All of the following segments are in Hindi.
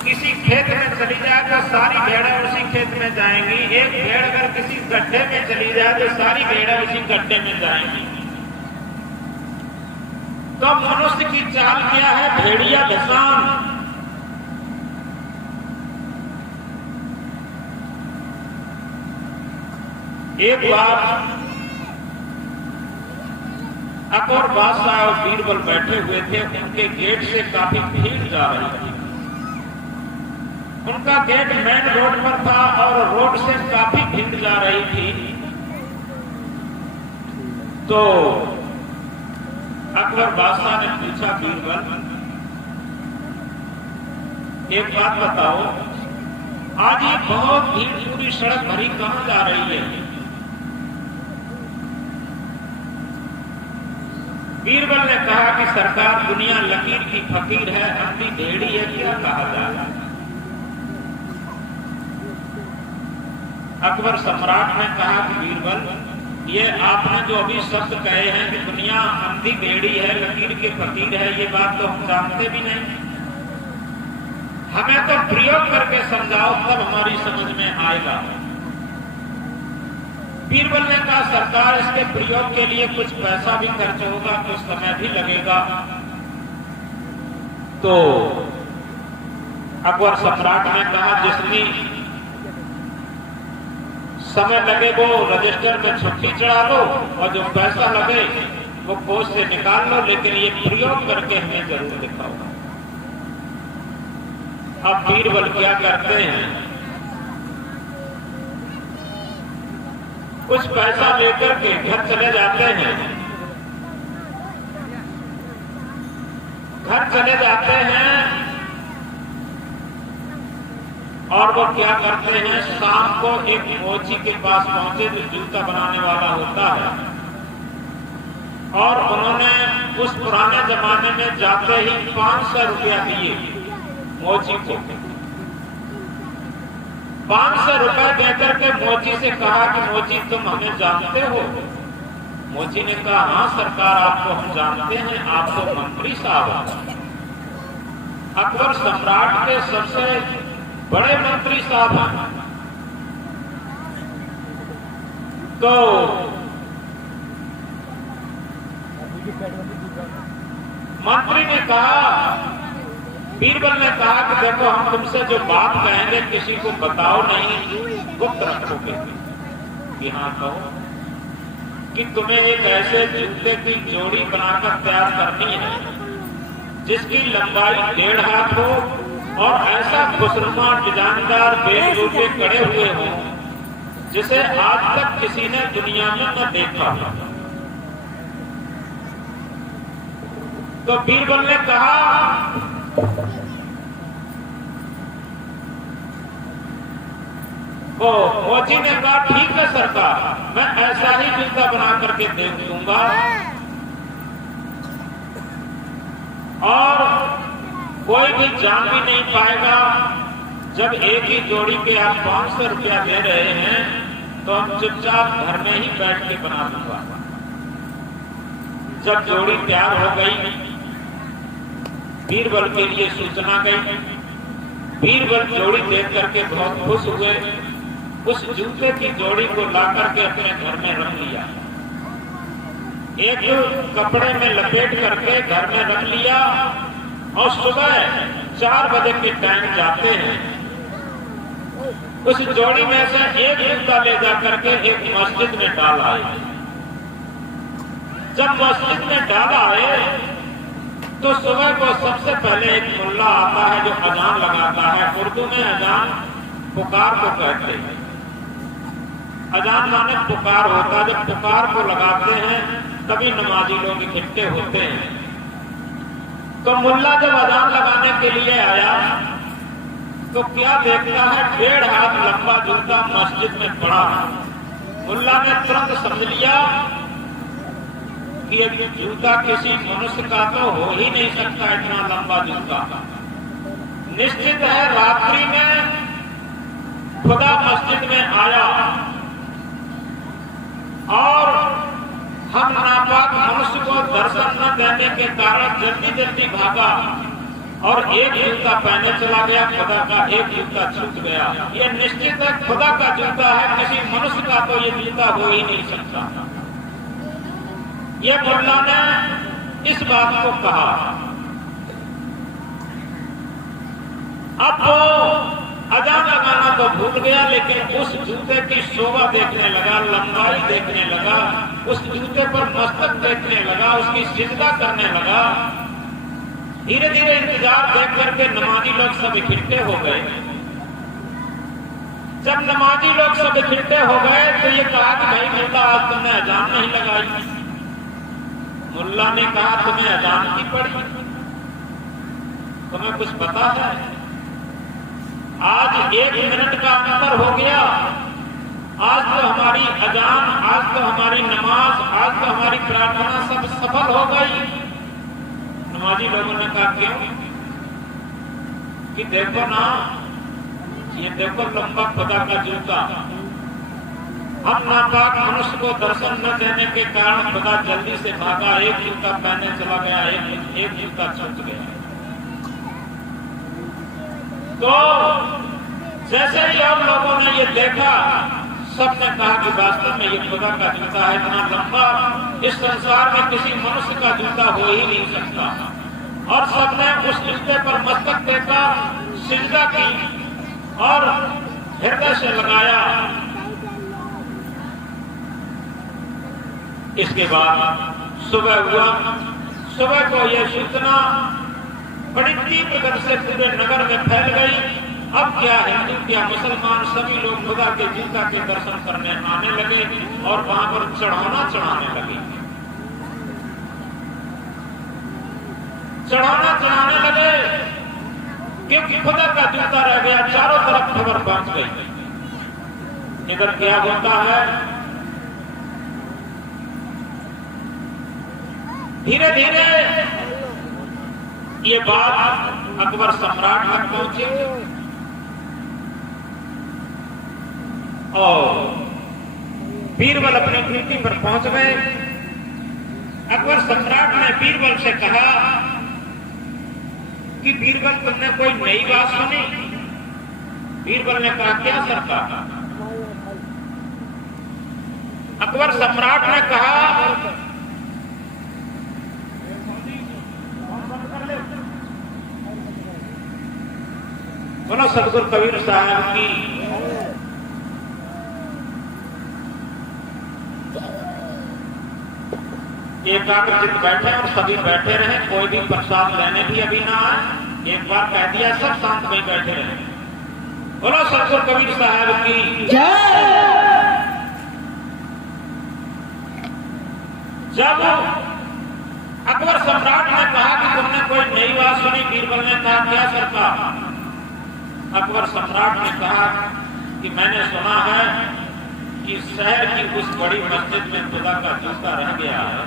किसी खेत में चली जाए तो सारी भेड़ें उसी खेत में जाएंगी। एक भेड़ अगर किसी गड्ढे में चली जाए तो सारी भेड़ें उसी गड्ढे में जाएंगी। तो मनुष्य की चाल क्या है? भेड़िया धसान। एक बार अकबर बादशाह और बीरबल बैठे हुए थे। उनके गेट से काफी भीड़ जा रही थी। उनका गेट मेन रोड पर था और रोड से काफी भीड़ जा रही थी। तो अकबर बादशाह ने पूछा, बीरबल एक बात बताओ, आज ये बहुत भीड़ पूरी सड़क भरी कहां जा रही है? बीरबल ने कहा कि सरकार, दुनिया लकीर की फकीर है, अंधी भेड़ी है, क्या कहा जाए? अकबर सम्राट ने कहा कि बीरबल, ये आपने जो अभी शब्द कहे हैं कि दुनिया अंधी भेड़ी है, लकीर के फकीर है, ये बात तो हम जानते भी नहीं। हमें तो प्रयोग करके समझाओ, तब हमारी समझ में आएगा। बीरबल ने कहा, सरकार, इसके प्रयोग के लिए कुछ पैसा भी खर्च होगा, कुछ समय भी लगेगा। तो अकबर सम्राट ने कहा, जितनी समय लगे वो रजिस्टर में छुट्टी चढ़ा लो और जो पैसा लगे वो कोष से निकाल लो, लेकिन ये प्रयोग करके हमें जरूर दिखाओ। अब बीरबल क्या करते हैं? कुछ पैसा लेकर के घर चले जाते हैं। घर चले जाते हैं और वो क्या करते हैं, शाम को एक मोची के पास पहुंचे जो जूता बनाने वाला होता है, और उन्होंने उस पुराने जमाने में जाते ही 500 रुपया दिए मोची को। 500 रुपए देकर के मोची से कहा कि मोची, तुम हमें जानते हो? मोची ने कहा, हाँ सरकार, आपको हम जानते हैं, आप तो मंत्री साहब हैं, अकबर सम्राट के सबसे बड़े मंत्री साहब हैं। तो मंत्री ने कहा, बीरबल ने कहा कि देखो, हम तुमसे जो बात कहेंगे किसी को बताओ नहीं, गुप्त रखोगे। कि हाँ कहो। कि तुम्हें एक ऐसे जूते की जोड़ी बनाकर तैयार करनी है जिसकी लंबाई 1.5 हाथ हो और ऐसा खुशनुमा डिजाइनदार बेल जूते कड़े हुए हो जिसे आज तक किसी ने दुनिया में न देखा हो। तो बीरबल ने कहा, मोची ने कहा, ठीक है सरकार, मैं ऐसा ही जूता बना करके दे दूंगा। और कोई भी जान भी नहीं पाएगा। जब एक ही जोड़ी के आप 500 रुपया दे रहे हैं तो हम चुपचाप घर में ही बैठ के बना दूंगा। जब जोड़ी तैयार हो गई, बीरबल के लिए सूचना गई। बीरबल जोड़ी देख करके बहुत खुश हुए। उस जूते की जोड़ी को ला करके अपने घर में रख लिया। एक कपड़े में लपेट करके घर में रख लिया और सुबह 4 बजे के टाइम जाते हैं। उस जोड़ी में से एक जूता ले जा करके एक मस्जिद में डाल आए। जब मस्जिद में डाल आए तो सुबह को सबसे पहले एक मुल्ला आता है जो अजान लगाता है। उर्दू में अजान पुकार को कहते हैं। अजान माने पुकार होता है। जब पुकार को लगाते हैं तभी नमाजी लोग इकट्ठे होते हैं। तो मुल्ला जब अजान लगाने के लिए आया तो क्या देखता है, 1.5 हाथ लंबा जूता मस्जिद में पड़ा। मुल्ला ने तुरंत समझ लिया कि ये जूता किसी मनुष्य का तो हो ही नहीं सकता, इतना लंबा जूता। निश्चित है रात्रि में खुदा मस्जिद में आया और हम नापाक मनुष्य को दर्शन न देने के कारण जल्दी जल्दी भागा और एक जूता पहने चला गया, खुदा का एक जूता छूट गया। ये निश्चित है खुदा का जूता है, किसी मनुष्य का तो ये जूता हो ही नहीं सकता। ये मुल्ला ने इस बात को कहा। अब वो अजान लगाना तो भूल गया, लेकिन उस जूते की शोभा देखने लगा, लंबाई देखने लगा, उस जूते पर मस्तक देखने लगा, उसकी सिजदा करने लगा। धीरे धीरे इंतजार देख करके नमाजी लोग सब इकट्ठे हो गए। जब नमाजी लोग सब इकट्ठे हो गए तो ये कहा कि भाई मुल्ला, आज तुमने अजान नहीं लगाई। मुल्ला ने कहा, तुम्हें अजान की पड़ी? तुम्हें कुछ पता है? आज 1 मिनट का अंतर हो गया। आज तो हमारी अजान, आज तो हमारी नमाज, आज तो हमारी प्रार्थना सब सफल हो गई। नमाजी लोगों ने कहा, क्यों? कि देखो ना, ये देखो लंबा खुदा का जूता। हम नापाक मनुष्य को दर्शन न देने के कारण खुदा जल्दी से भागा, एक जूता पहने चला गया, एक जूता छूट गया। तो जैसे ही और लोगों ने ये देखा, सबने कहा कि वास्तव में ये खुदा का जूता है, इतना लंबा इस संसार में किसी मनुष्य का जूता हो ही नहीं सकता। और सबने उस जूते पर मस्तक देकर सिजदा की और हृदय से लगाया। इसके बाद सुबह हुआ। सुबह को यह सूचना बड़ी तीव्र गति से पूरे नगर में फैल गई। अब क्या हिंदू, क्या मुसलमान, सभी लोग खुदा के जूता के दर्शन करने आने लगे और वहां पर चढ़ाना चढ़ाने लगे। चढ़ाने लगे क्योंकि खुदा का जूता रह गया। चारों तरफ खबर पहुंच गई। इधर क्या होता है, धीरे धीरे ये बात अकबर सम्राट तक पहुंची और बीरबल अपनी ड्यूटी पर पहुंच गए। अकबर सम्राट ने बीरबल से कहा कि बीरबल, तुमने कोई नई बात सुनी? बीरबल ने कहा, क्या सरकार? अकबर सम्राट ने कहा, बोलो सदगुरु कबीर साहब की। एकाग्रचित बैठे और सभी बैठे रहे, कोई भी प्रसाद लेने भी अभी ना आए। एक बार कह दिया, सब शांत में बैठे रहे। बोलो सदगुरु कबीर साहब की जय। जब अकबर सम्राट ने कहा कि तुमने कोई नई बात सुनी, बीरबल ने कहा, क्या सरकार? अकबर सम्राट ने कहा कि मैंने सुना है कि शहर की उस बड़ी मस्जिद में खुदा का जूता रह गया है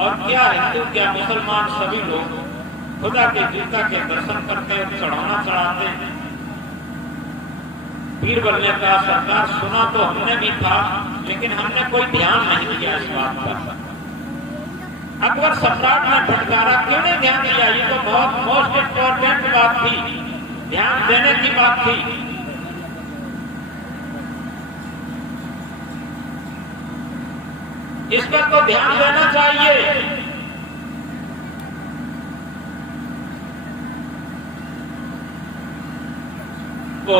और क्या हिंदू, क्या मुसलमान, सभी लोग खुदा के जूता के दर्शन करते और चढ़ाना चढ़ाते। बीरबल ने कहा, सरकार सुना तो हमने भी था, लेकिन हमने कोई ध्यान नहीं दिया इस बात पर। अकबर सम्राट ने फटकारा, क्यों नहीं ध्यान दिया? ये तो बहुत मोस्ट इम्पोर्टेंट बात थी, ध्यान देने की बात थी। इस पर तो ध्यान देना चाहिए। तो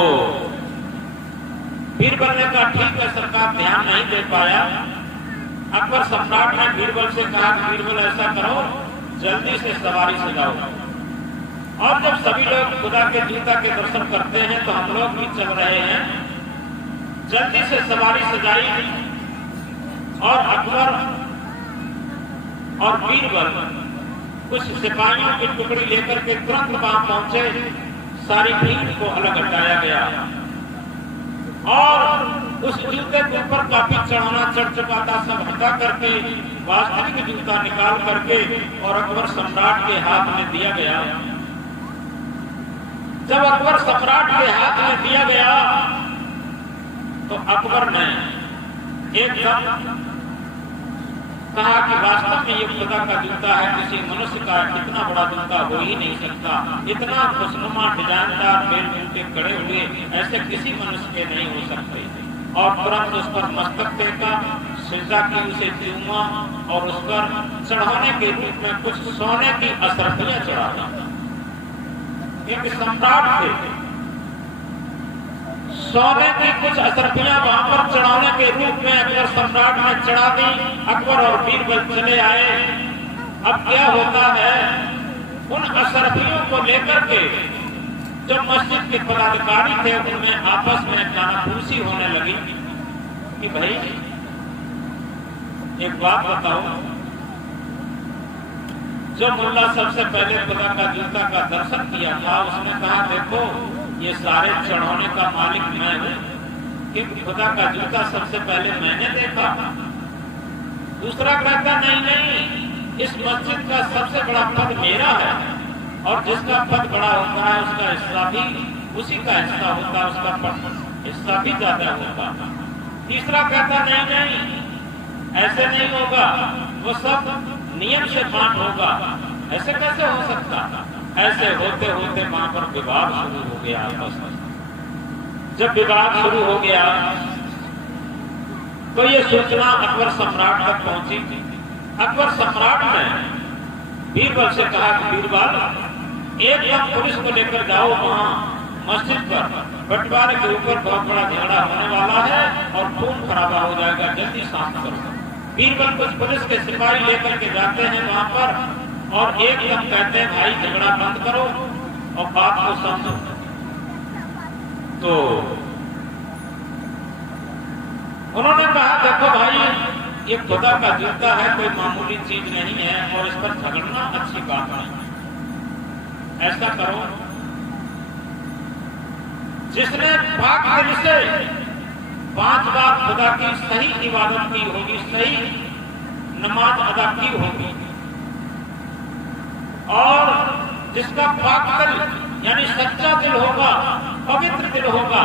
बीरबल ने कहा, ठीक है सरकार, ध्यान नहीं दे पाया। अकबर सम्राट ने बीरबल से कहा, बीरबल ऐसा करो, जल्दी से सवारी सजाओ। और जब सभी लोग खुदा के जूता के दर्शन करते हैं तो हम लोग भी चल रहे हैं। जल्दी से सवारी सजाई और अकबर और बीरबल कुछ सिपाहियों की टुकड़ी लेकर के तुरंत वहां पहुंचे। सारी भीड़ को अलग हटाया गया और उस जूते के ऊपर काफी चढ़ाना चढ़ चुका था, सब हटा करके वास्तविक जूता निकाल करके और अकबर सम्राट के हाथ में दिया गया। जब अकबर सम्राट के हाथ में दिया गया तो अकबर ने एकदम कहा कि वास्तव में ये खुदा का जूता है, किसी मनुष्य का इतना बड़ा जूता हो ही नहीं सकता, इतना खुशनुमा डिजाइनदार बेल जूते कड़े हुए ऐसे किसी मनुष्य के नहीं हो सकते। और तुरंत उस पर मस्तक टेका, सिजदा की, उसे चूमा और उस पर चढ़ाने के रूप में कुछ सोने की असरफियां चढ़ा दी। एक सम्राट थे, सोने की कुछ असरफियां वहां पर चढ़ाने के रूप में अकबर सम्राट ने चढ़ा दी। अकबर और बीरबल चले आए। अब क्या होता है, उन असरफियों को लेकर के जो मस्जिद के पदाधिकारी थे उनमें आपस में कानाफूसी होने लगी कि भाई एक बात बताओ, जो मुल्ला सबसे पहले खुदा का जूता का दर्शन किया था उसने कहा देखो ये सारे चढ़ाने का मालिक मैं हूं, क्योंकि खुदा का जूता सबसे पहले मैंने देखा। दूसरा कहता नहीं नहीं, इस मस्जिद का सबसे बड़ा पद मेरा है और जिसका पद बड़ा होता है उसका हिस्सा भी उसी का हिस्सा होता है, उसका हिस्सा भी ज्यादा होता है। तीसरा कहता नहीं नहीं, ऐसे नहीं होगा, वो सब नियम से बांट होगा, ऐसे कैसे हो सकता। ऐसे होते होते वहां पर विवाद शुरू हो गया आपस में। जब विवाद शुरू हो गया तो ये सूचना अकबर सम्राट तक पहुंची। अकबर सम्राट ने बीरबल से कहा कि बीरबल एकदम पुलिस को लेकर जाओ वहां मस्जिद पर, बंटवारे के ऊपर बहुत बड़ा झगड़ा होने वाला है और खून खराबा हो जाएगा, जल्दी शांत करो। बीरबल कुछ पुलिस के सिपाही लेकर के जाते हैं वहां पर और एकदम कहते हैं भाई झगड़ा बंद करो और बात को समझो। तो उन्होंने कहा देखो भाई ये खुदा का जूता है, कोई मामूली चीज नहीं है और इस पर झगड़ना अच्छी बात नहीं। ऐसा करो, जिसने पाक दिल से 5 बार खुदा की सही इबादत की होगी, सही नमाज अदा की होगी और जिसका पाक दिल यानी सच्चा दिल होगा, पवित्र दिल होगा,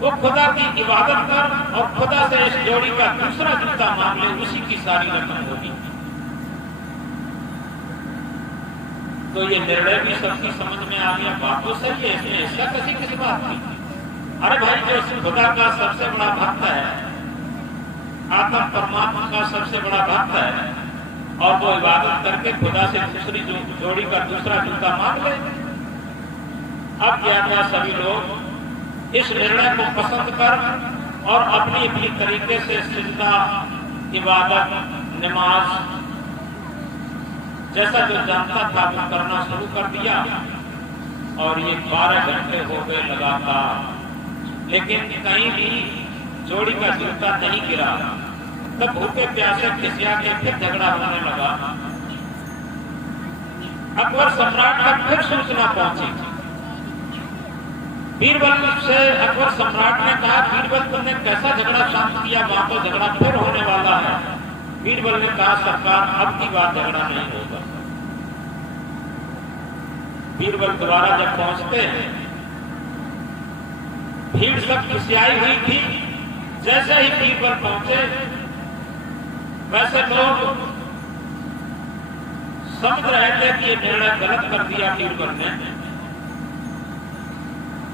वो खुदा की इबादत कर और खुदा से इस जोड़ी का दूसरा जूता मांग ले, उसी की सारी रकम होगी। तो ये निर्णय भी सबकी समझ में आ गया, बात तो सही है, इसमें हिस्सा किसी बात की। अरे भाई जो खुदा का सबसे बड़ा भक्त है, आत्मा परमात्मा का सबसे बड़ा भक्त है और वो इबादत करके खुदा से दूसरी जोड़ी का दूसरा जूता मांग ले। अब क्या था, सभी लोग इस निर्णय को पसंद कर और अपनी अपनी तरीके से सिजदा, इबादत, नमाज जैसा जो जानता था वो करना शुरू कर दिया। और ये 12 घंटे हो गए लगातार, लेकिन कहीं भी जोड़ी का जूता नहीं गिरा। तब भूखे प्यासे खिसिया के फिर झगड़ा होने लगा। अकबर सम्राट तक फिर सूचना पहुंची। बीरबल से अकबर सम्राट ने कहा बीरबल तुमने कैसा झगड़ा शांत किया, वहां तो झगड़ा फिर होने वाला है। बीरबल ने कहा सरकार अब की बात झगड़ा नहीं होगा। बीरबल दोबारा जब पहुंचते हैं, भीड़ सब खिसियाई हुई थी। जैसे ही बीरबल पहुंचे वैसे लोग समझ रहे थे कि ये निर्णय गलत कर दिया बीरबल ने,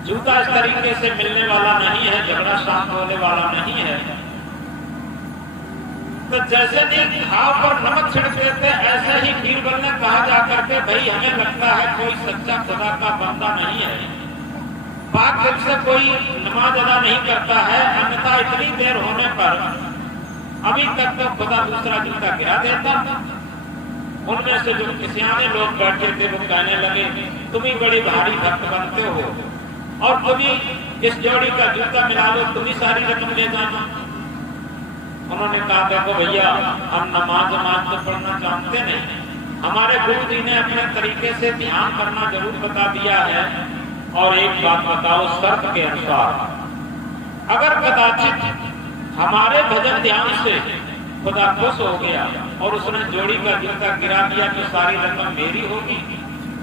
जूता इस तरीके से मिलने वाला नहीं है, झगड़ा शांत होने वाला नहीं है। तो जैसे नहीं घाव पर नमक छिड़कते थे, ऐसे ही बीरबल ने कहा जाकर के भाई हमें लगता है कोई सच्चा खुदा का बंदा नहीं है, पाक दिल से कोई नमाज अदा नहीं करता है, अन्यथा इतनी देर होने पर अभी तक तो खुदा दूसरा जूता गिरा देता। उनमें से जो सियाने लोग बैठे थे वो कहने लगे तुम ही बड़ी भारी भक्त बनते हो और तुम ही इस जोड़ी का जूता मिला लो, तुम ही सारी रकम ले जाना। उन्होंने कहा देखो भैया हम नमाज तो पढ़ना जानते नहीं, हमारे गुरु जी ने अपने तरीके से ध्यान करना जरूर बता दिया है। और एक बात बताओ, शर्त के अनुसार अगर कदाचित हमारे भजन ध्यान से खुदा खुश हो गया और उसने जोड़ी का जूता गिरा दिया तो सारी रकम मेरी होगी,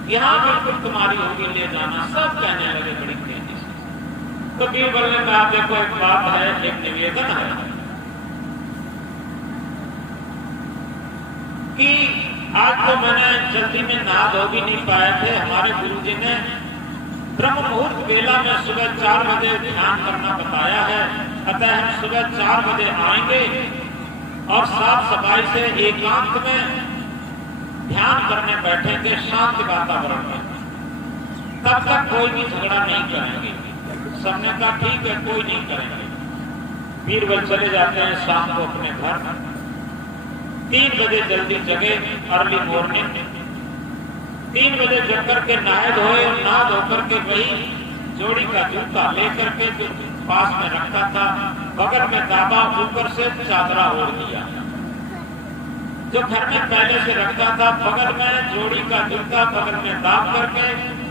यहाँ बिल्कुल तुम्हारी होगी, ले जाना। सब कहने लगे बड़ी तेजी से। तो बीरबल ने कहा देखो एक बात है, एक निवेदन है, कि आज तो मैंने जल्दी में नहा धो भी नहीं पाए थे। हमारे गुरुजी ने ब्रह्म मुहूर्त बेला में सुबह 4 बजे ध्यान करना बताया है, अतः हम सुबह 4 बजे आएंगे और साफ सफाई से एकांत में ध्यान करने बैठेंगे शांत वातावरण में। तब तक कोई भी झगड़ा नहीं करेंगे। सबने कहा ठीक है, कोई नहीं करेंगे। बीरबल चले जाते हैं शाम को अपने घर। 3 बजे जल्दी जगे, अर्ली मॉर्निंग 3 बजे जग करके नहाए धोए, नहा धो करके वही जोड़ी का जूता लेकर के जो पास में रखा था बगल में दाबा, ऊपर से चादरा ओढ़ दिया। जो घर में पहले से रखा था बगल में जोड़ी का जूता बगल में दाब करके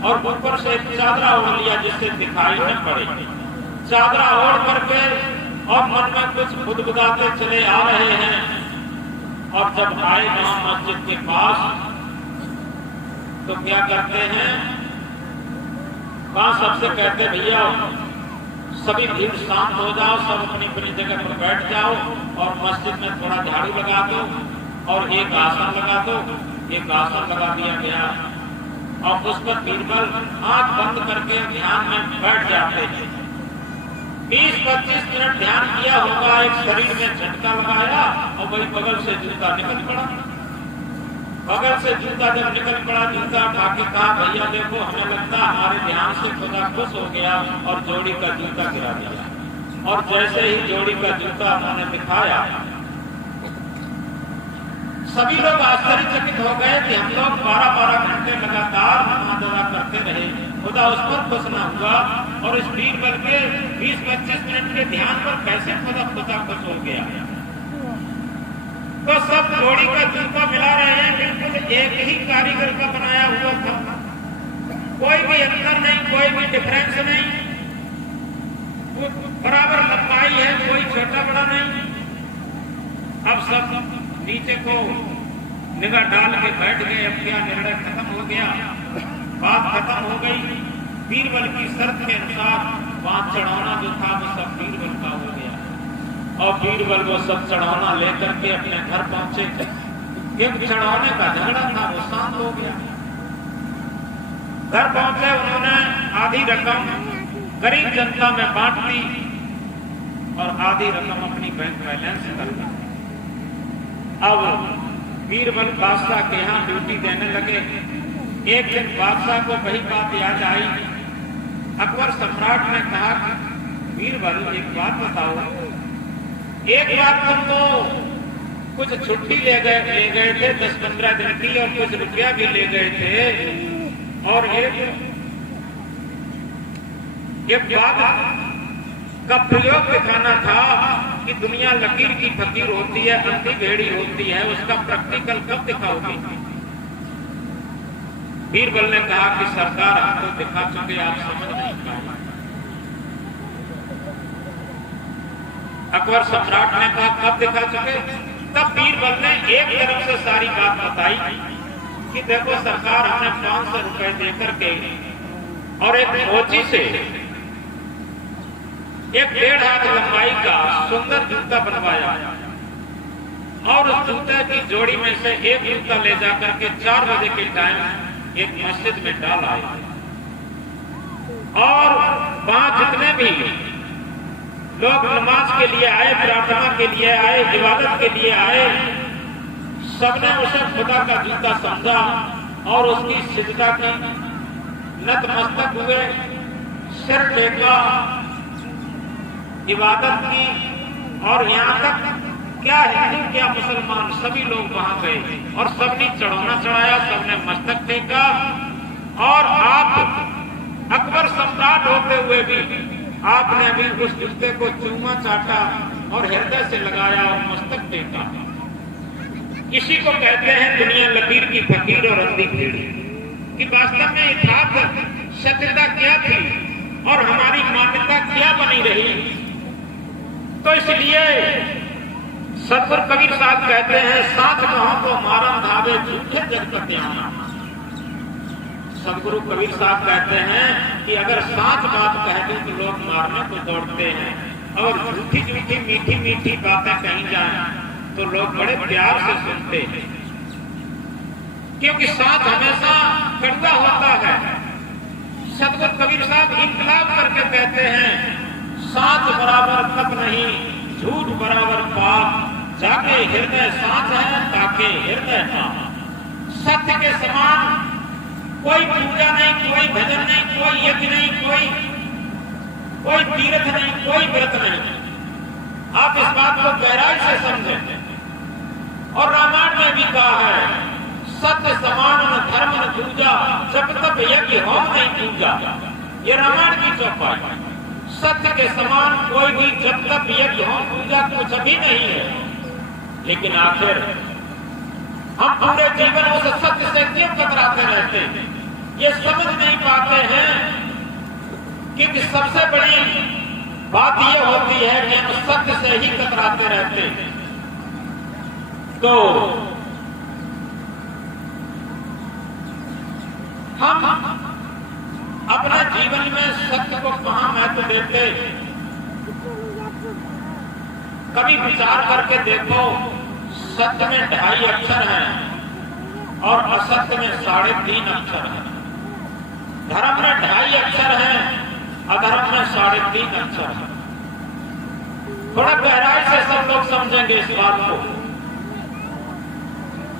और ऊपर से चादरा ओढ़ लिया जिससे दिखाई न पड़े। चादरा ओढ़ करके और मन में कुछ बुदबुदाते चले आ रहे हैं। और जब आए वहां मस्जिद के पास तो क्या करते हैं, वहां सबसे कहते भैया सभी भीड़ शांत हो जाओ, सब अपनी अपनी जगह पर बैठ जाओ और मस्जिद में थोड़ा झाड़ू लगा दो और एक आसन लगा दो। एक आसन लगा दिया गया और उस पर बीरबल आंख बंद करके ध्यान में बैठ जाते हैं। 20-25 मिनट ध्यान किया होगा, एक शरीर में झटका लगाया और वही बगल से जूता निकल पड़ा। बगल से जूता जब निकल पड़ा, जूता उठा के कहा भैया देखो हमें लगता हमारे ध्यान से खुदा खुश हो गया और जोड़ी का जूता गिरा दिया। और जैसे ही जोड़ी का जूता उन्होंने दिखाया सभी लोग आश्चर्यचकित हो गए कि हम लोग 12-12 घंटे लगातार नमाज अदा करते रहे, खुदा उस पर खुश न हुआ और इस बीरबल के 20-25 मिनट के ध्यान पर कैसे खुदा खुश हो गया। तो सब जोड़ी का जूता मिला रहे हैं, बिल्कुल एक ही कारीगर का बनाया हुआ था, कोई भी अंतर नहीं, कोई भी डिफरेंस नहीं, बराबर लंबाई है, कोई छोटा बड़ा नहीं। अब सब नीचे को निगाह डाल के बैठ गए। अब क्या निर्णय खत्म हो गया, बात खत्म हो गई। बीरबल की शर्त के अनुसार वहां चढ़ाना जो था वो सब बीरबल का हो गया और बीरबल वो सब चढ़ाना लेकर के अपने घर पहुंचे। एक चढ़ाने का झगड़ा था वो शांत हो गया। घर पहुंचे, उन्होंने आधी रकम गरीब जनता में बांट दी और आधी रकम अपनी बैंक बैलेंस कर दी। अब बीरबल बादशाह के यहाँ ड्यूटी देने लगे। एक दिन बादशाह को वही बात याद आई। अकबर सम्राट ने कहा बीरबल एक बात बताओ, एक बार तुम तो कुछ छुट्टी ले गए थे 10-15 दिन की और कुछ रुपया भी ले गए थे और एक बात का प्रयोग दिखाना था कि दुनिया लकीर की फकीर होती है, अंधी भेड़ी होती है, उसका प्रैक्टिकल कब दिखाओगी। बीरबल ने कहा कि सरकार हमको दिखा चुके, आप समझ नहीं पाए। अकबर सम्राट ने कहा कब दिखा चुके। तब बीरबल ने एक तरफ से सारी बात बताई कि देखो सरकार हमने 500 रुपए देकर के और एक मोची से एक 1.5 हाथ लंबाई का सुंदर जूता बनवाया और उस जूते की जोड़ी में से एक जूता ले जाकर के 4 बजे के टाइम एक मस्जिद में डाल आए और वहां जितने भी लोग नमाज के लिए आए, प्रार्थना के लिए आए, इबादत के लिए आए, सबने उसे खुदा का जूता समझा और उसकी सिजदा की, नतमस्तक हुए, सिर टेका, इबादत की और यहाँ तक क्या हिंदू क्या मुसलमान सभी लोग वहां गए और सबने चढ़ाना चढ़ाया, सबने मस्तक टेका और आप अकबर सम्राट होते हुए भी आपने भी उस जूते को चूमा चाटा और हृदय से लगाया और मस्तक टेका। इसी को कहते हैं दुनिया लकीर की फकीर और अंधी भेड़ी कि वास्तव में यथार्थ सत्यता क्या थी और हमारी मान्यता क्या बनी रही। तो इसलिए सतगुरु कबीर साहब कहते हैं साच कहो तो मारन धावे झूठे जगत आना। सतगुरु कबीर साहब कहते हैं कि अगर साच बात कह दूं तो लोग मारने को दौड़ते हैं और झूठी झूठी मीठी मीठी बातें कही जाए तो लोग बड़े प्यार से सुनते हैं। क्योंकि साथ हमेशा कड़वा होता है। सतगुरु कबीर साहब इनकलाब करके कहते हैं, साथ बराबर कप नहीं, झूठ बराबर पाप, जाके हृदय साथ है ताके हृदय पाप। सत्य के समान कोई पूजा नहीं, कोई भजन नहीं, कोई यज्ञ नहीं, कोई तीर्थ नहीं, कोई व्रत नहीं। आप इस बात को गहराई से समझें। और रामायण में भी कहा है, सत्य समान न धर्म न दूजा, जब तक यज्ञ होम नहीं पूजा। ये रामायण की चौपाई। सत्य के समान कोई भी जब तक यज्ञ होम पूजा कुछ भी नहीं है। लेकिन आखिर हम पूरे जीवन उस सत्य से क्यों कतराते रहते हैं? ये समझ नहीं पाते हैं कि सबसे बड़ी बात यह होती है कि हम सत्य से ही कतराते रहते हैं। तो हम अपने जीवन में सत्य को कहां महत्व देते? कभी विचार करके देखो, सत्य में 2.5 अक्षर हैं और असत्य में 3.5 अक्षर हैं। धर्म में 2.5 अक्षर हैं, अधर्म में 3.5 अक्षर हैं। थोड़ा गहराई से सब लोग समझेंगे इस बात को।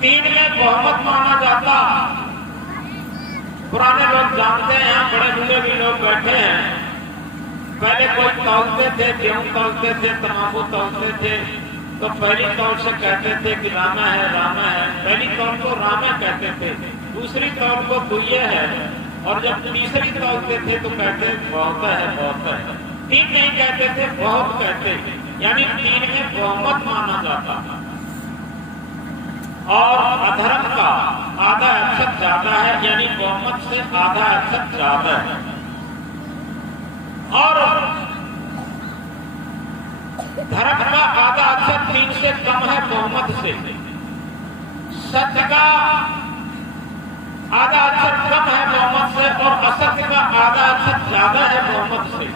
3 में बहुमत माना जाता। पुराने लोग जानते हैं, बड़े बूढ़े भी लोग बैठे हैं। पहले कोई तौलते थे, गेहूं तौलते थे, तंबाकू तौलते थे, तो पहली तौल से कहते थे कि रामा है, रामा है। पहली तौल को रामा कहते थे, दूसरी तौल को दुये है, और जब तीसरी तौलते थे तो कहते बहुत है, बहुत है। 3 नहीं कहते थे, बहुत कहते थे। यानी 3 में बहुमत माना जाता। और अधर्म का आधा अक्षर ज्यादा है, यानी बहुमत से आधा अक्षर ज्यादा है। और धर्म का आधा अक्षर 3 से कम है बहुमत से। सत्य का आधा अक्षर कम है बहुमत से और असत्य का आधा अक्षर ज्यादा है बहुमत से।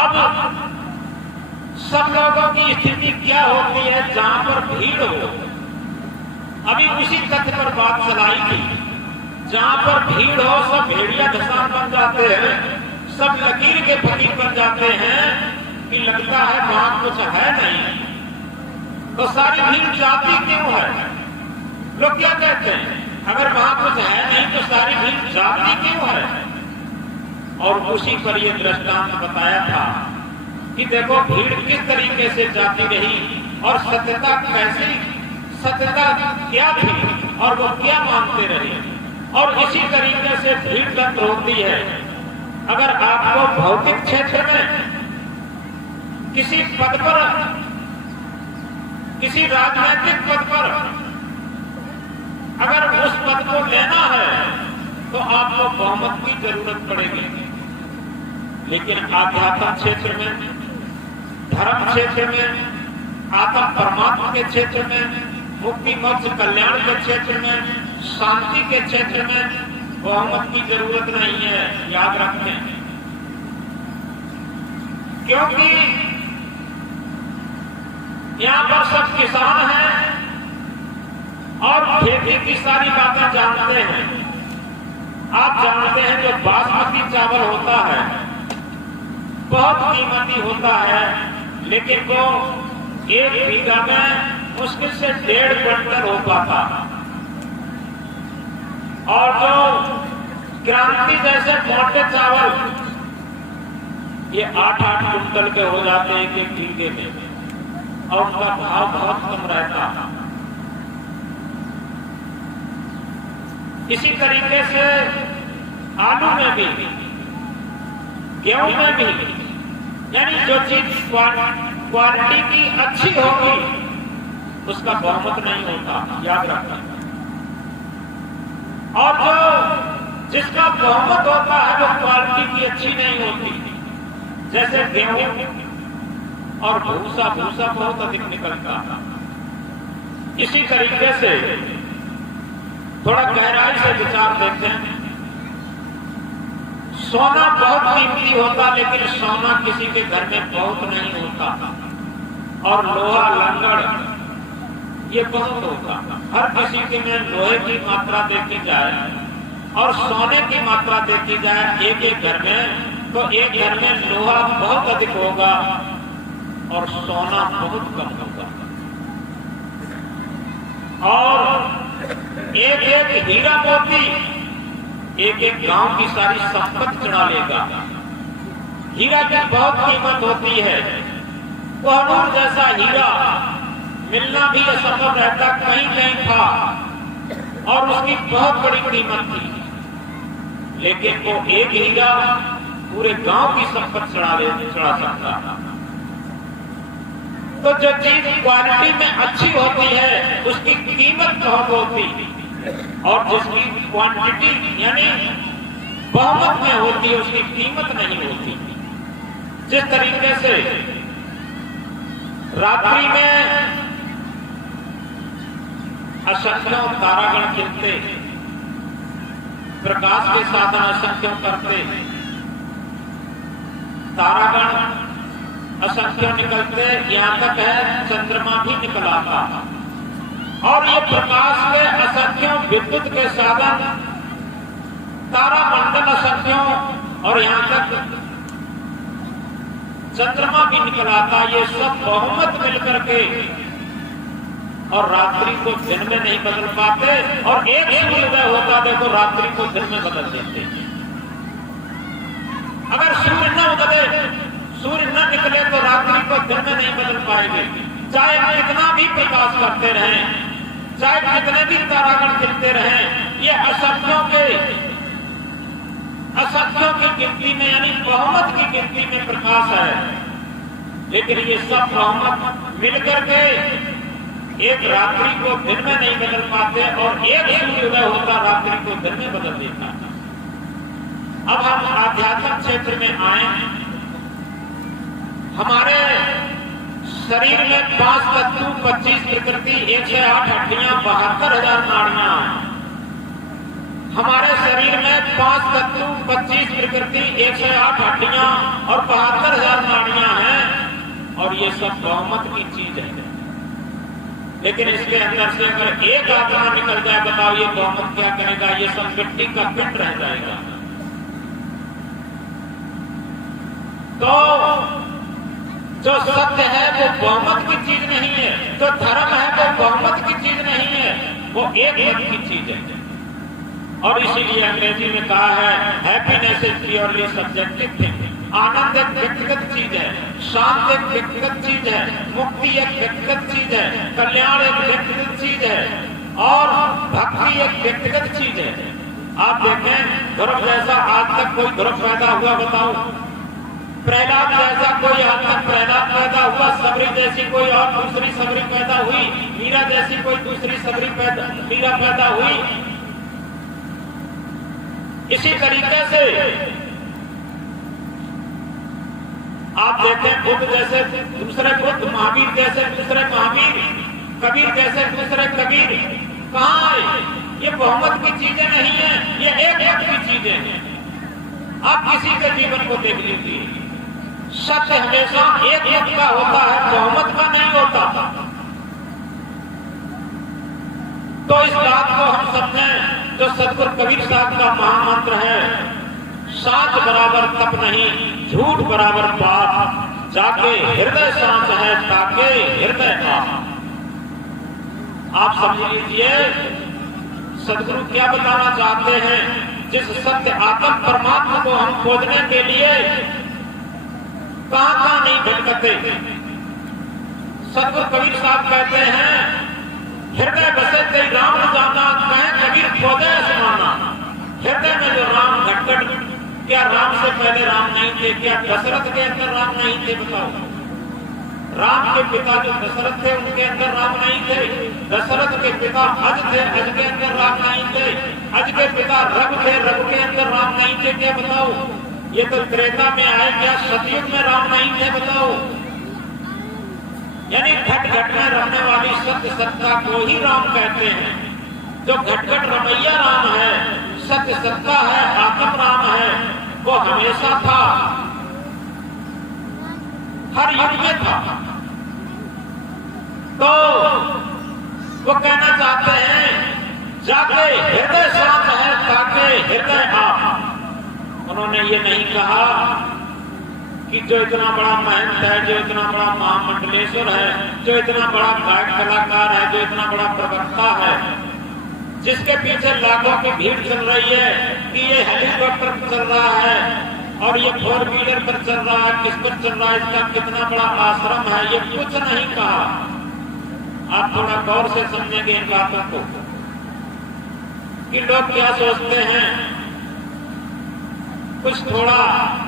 अब सब लोगों की स्थिति क्या होती है? जहां पर भीड़ हो, अभी उसी तथ्य पर बात चलाई थी, जहां पर भीड़ हो सब भेड़िया धसान बन जाते हैं, सब लकीर के फकीर बन जाते हैं कि लगता है वहां कुछ है नहीं। तो सारी भीड़ जाती क्यों है? लोग क्या कहते हैं? अगर वहां कुछ है नहीं तो सारी भीड़ जाती क्यों है? और उसी पर यह दृष्टांत बताया था कि देखो भीड़ किस तरीके से जाती रही और सत्यता कैसी, सत्यता क्या थी और वो क्या मानते रहे। और इसी तरीके से भीड़ तंत्र होती है। अगर आपको भौतिक क्षेत्र में किसी पद पर, किसी राजनीतिक पद पर अगर उस पद को लेना है तो आपको बहुमत की जरूरत पड़ेगी। लेकिन आध्यात्म क्षेत्र में, धर्म क्षेत्र में, आत्म परमात्मा के क्षेत्र में, मुक्ति मोक्ष कल्याण के क्षेत्र में, शांति के क्षेत्र में बहुमत की जरूरत नहीं है। याद रखें, क्योंकि यहां पर सब किसान हैं और खेती की सारी बातें जानते हैं। आप जानते हैं जो बासमती चावल होता है बहुत कीमती होता है, लेकिन वो 1 बीघा में मुश्किल से 1.5 क्विंटल हो पाता। और जो क्रांति जैसे मोटे चावल ये 8-8 क्विंटल के हो जाते हैं एक बीघे में, और उनका भाव बहुत कम रहता। इसी तरीके से आलू में भी, गेहूं में भी, यानी जो चीज क्वालिटी की अच्छी होगी उसका बहुमत नहीं होता। याद रखना। और जो जिसका बहुमत होता है वो क्वालिटी की अच्छी नहीं होती। जैसे गेहूं और भूसा बहुत अधिक निकलता। इसी तरीके से थोड़ा गहराई से विचार देखें। सोना बहुत कीमती होता, लेकिन सोना किसी के घर में बहुत नहीं होता। और लोहा लंगड़ ये बहुत होगा। हर किसी के में लोहे की मात्रा देखी जाए और सोने की मात्रा देखी जाए एक एक घर में, तो एक घर में लोहा बहुत अधिक होगा और सोना बहुत कम होगा। और एक एक हीरा मोती एक एक गांव की सारी संपत्ति चढ़ा लेगा। हीरा की बहुत कीमत होती है। कोहनूर जैसा हीरा मिलना भी असंभव रहता, कहीं कहीं था और उसकी बहुत बड़ी कीमत थी, लेकिन वो एक हीरा पूरे गांव की संपत्ति चढ़ा सकता था। तो जो चीज क्वालिटी में अच्छी होती है उसकी कीमत बहुत होती, और जिसकी क्वांटिटी यानी बहुमत में होती है उसकी कीमत नहीं होती। जिस तरीके से रात्रि में असंख्यों तारागण खिलते, प्रकाश के साधन असंख्यों करते, तारागण असंख्यों निकलते, यहां तक है चंद्रमा भी निकल आता, और ये प्रकाश के असंख्यों विद्युत के साधन, तारामंडल असंख्यों, और यहां तक चंद्रमा भी निकल आता। ये सब बहुमत मिलकर के और रात्रि को दिन में नहीं बदल पाते, और एक सूर्योदय होता देखो रात्रि को दिन में बदल देते। अगर सूर्य न उदय, सूर्य न निकले तो रात्रि को दिन में नहीं बदल पाएंगे। चाहे कितना भी प्रकाश करते रहें, चाहे कितने भी तारागण खिलते रहें, ये असंख्यों की गिनती में यानी बहुमत की गिनती में प्रकाश है, लेकिन ये सब बहुमत मिलकर के एक रात्रि को दिन में नहीं बदल पाते, और एक सूर्योदय होता रात्रि को दिन में बदल देता। अब हम आध्यात्मिक क्षेत्र में आए। हमारे शरीर में 5 तत्व, 25 प्रकृति, 108 हड्डियां, 72,000 नाड़ियां हैं। हमारे शरीर में 5 तत्व, 25 प्रकृति, 108 हड्डियां और 72,000 नाड़ियां हैं, और ये सब बहुमत की चीज है। लेकिन इसके अंदर से अगर एक आत्मा निकल जाए, बताओ ये बहुमत क्या करेगा? ये सब मिट्टी का पिंड रह जाएगा। तो जो सत्य है वो बहुमत की चीज नहीं है, जो धर्म है वो बहुमत की चीज नहीं है, वो एक मत की चीज है। और इसीलिए अंग्रेजी में कहा है happiness is purely subjective thing. आनंद एक व्यक्तिगत चीज है, शांति एक व्यक्तिगत चीज है, मुक्ति एक व्यक्तिगत चीज है, कल्याण एक व्यक्तिगत चीज है, और भक्ति एक व्यक्तिगत चीज है। आप देखें ध्रुव जैसा आज तक कोई ध्रुव पैदा हुआ? बताओ। प्रहलाद जैसा कोई आज तक प्रहलाद पैदा हुआ? सबरी जैसी कोई और दूसरी सबरी पैदा हुई? मीरा जैसी कोई दूसरी सबरी मीरा पैदा हुई? इसी तरीके से आप देखें बुद्ध जैसे दूसरे बुद्ध, महावीर जैसे दूसरे महावीर, कबीर जैसे दूसरे कबीर। कहां है? ये बहुमत की चीजें नहीं है, ये एक मत की चीजें हैं। आप किसी के जीवन को देख लीजिए, सत्य हमेशा एक मत का होता है, बहुमत का नहीं होता। तो इस बात को हम समझें, जो सतगुरु कबीर साहब का महामंत्र है, साच बराबर तप नहीं, झूठ बराबर पाप, जाके हृदय शांत है ताके हृदय पाप। आप समझ लीजिए सतगुरु क्या बताना चाहते हैं। जिस सत्य आत्म परमात्मा को हम खोजने के लिए कहां नहीं भटकते। सतगुरु कबीर साहब कहते हैं हृदय बसे ते राम न जाना, कहे कबीर खोजे समाना। हृदय में जो राम घटघट, क्या राम से पहले राम नहीं थे? क्या दशरथ के अंदर राम नहीं थे? बताओ। राम के पिता जो दशरथ थे उनके अंदर राम नहीं थे। दशरथ के पिता अज थे, अज के अंदर राम नहीं थे। अज के पिता रघु थे, रघु के अंदर राम नहीं थे। क्या बताओ? ये तो त्रेता में आए, क्या सतयुग में राम नहीं थे? बताओ। यानी घट घट में रमने वाली सत्य सत्ता को ही राम कहते हैं। जो घट घट रमैया राम है, सत्य सत्ता है, आत्म राम है, वो हमेशा था, हर युग में था। तो वो कहना चाहते हैं जाके हृदय शांत है ताके हृदय आप। उन्होंने ये नहीं कहा कि जो इतना बड़ा महंत है, जो इतना बड़ा महामंडलेश्वर है, जो इतना बड़ा गायक कलाकार है, जो इतना बड़ा प्रवक्ता है, जिसके पीछे लाखों की भीड़ चल रही है, कि ये हेलीकॉप्टर पर चल रहा है और ये 4 व्हीलर पर चल रहा है, किस पर चल रहा है, इसका कितना बड़ा आश्रम है, ये कुछ नहीं कहा। आप थोड़ा गौर से समझेंगे इन बातों को कि लोग क्या सोचते हैं। कुछ थोड़ा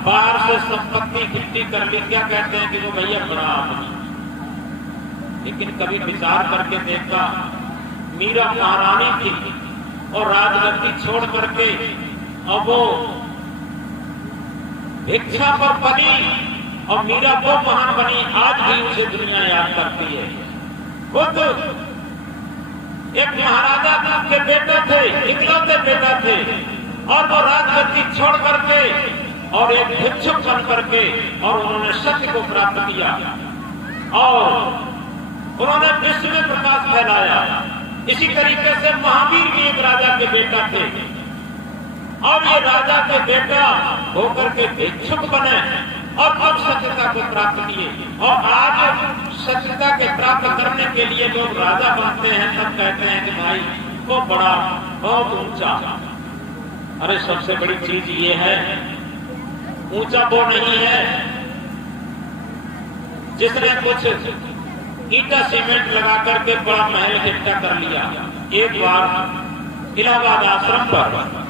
बाहर से संपत्ति इकट्ठी कर ली, क्या कहते हैं कि वो भैया बड़ा आदमी। लेकिन कभी विचार करके देखा, मीरा महारानी थी और राजगद्दी छोड़ करके और वो भिक्षा पर बनी और मीरा वो महान बनी। आज भी उसे दुनिया याद करती है। खुद एक महाराजा के बेटे थे, इकलौते बेटा थे, और वो राजगद्दी छोड़ करके और एक भिक्षुक बन करके और उन्होंने सत्य को प्राप्त किया और उन्होंने विश्व में प्रकाश फैलाया। इसी तरीके से महावीर भी एक राजा के बेटा थे और ये राजा के बेटा होकर के भिक्षुक बने और अब सत्यता को प्राप्त किए। और आज सत्यता के प्राप्त करने के लिए लोग राजा बनते हैं, तब कहते हैं कि भाई वो बड़ा बहुत ऊंचा। अरे सबसे बड़ी चीज ये है, ऊंचा वो नहीं है जिसने कुछ ईटा सीमेंट लगा करके बड़ा महल इकट्ठा कर लिया। एक बार इलाहाबाद आश्रम पर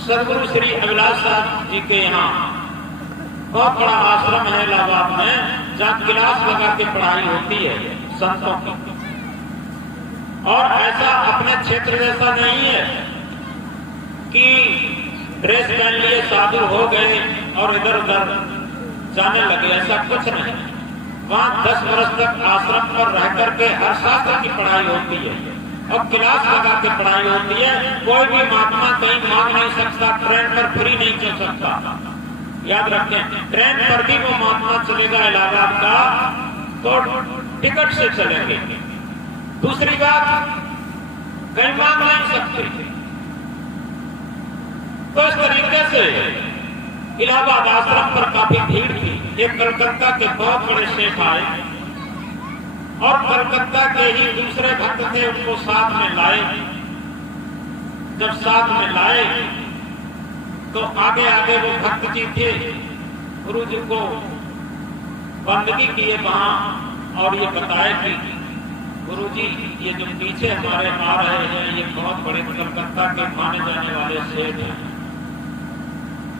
सदगुरु श्री अभिलाष साहब जी के यहाँ बहुत बड़ा आश्रम है इलाहाबाद में, जहाँ क्लास लगा के पढ़ाई होती है संतों की। और ऐसा अपने क्षेत्र जैसा नहीं है कि ड्रेस पहन लिए साधु हो गए और इधर उधर जाने लगे, ऐसा कुछ नहीं। वहाँ 10 वर्ष तक आश्रम पर रह करके हर शास्त्र की पढ़ाई होती है और क्लास लगा के पढ़ाई होती है। कोई भी महात्मा कहीं मांग नहीं सकता, ट्रेन पर फ्री नहीं चल सकता। याद रखें, ट्रेन पर भी वो महात्मा चलेगा इलाहाबाद का तो टिकट से चलेंगे। दूसरी बात, कहीं मांग नहीं सकते। तो इस तरीके से इलाहाबाद आश्रम पर काफी भीड़ थी। एक कलकत्ता के बहुत बड़े शेख आए और कलकत्ता के ही दूसरे भक्त थे, उनको साथ में लाए। जब साथ में लाए तो आगे आगे वो भक्त जी थे, गुरु जी को बंदगी किए वहां और ये बताए कि गुरु जी ये जो पीछे हमारे आ रहे हैं ये बहुत बड़े कलकत्ता के माने जाने वाले सेठ हैं।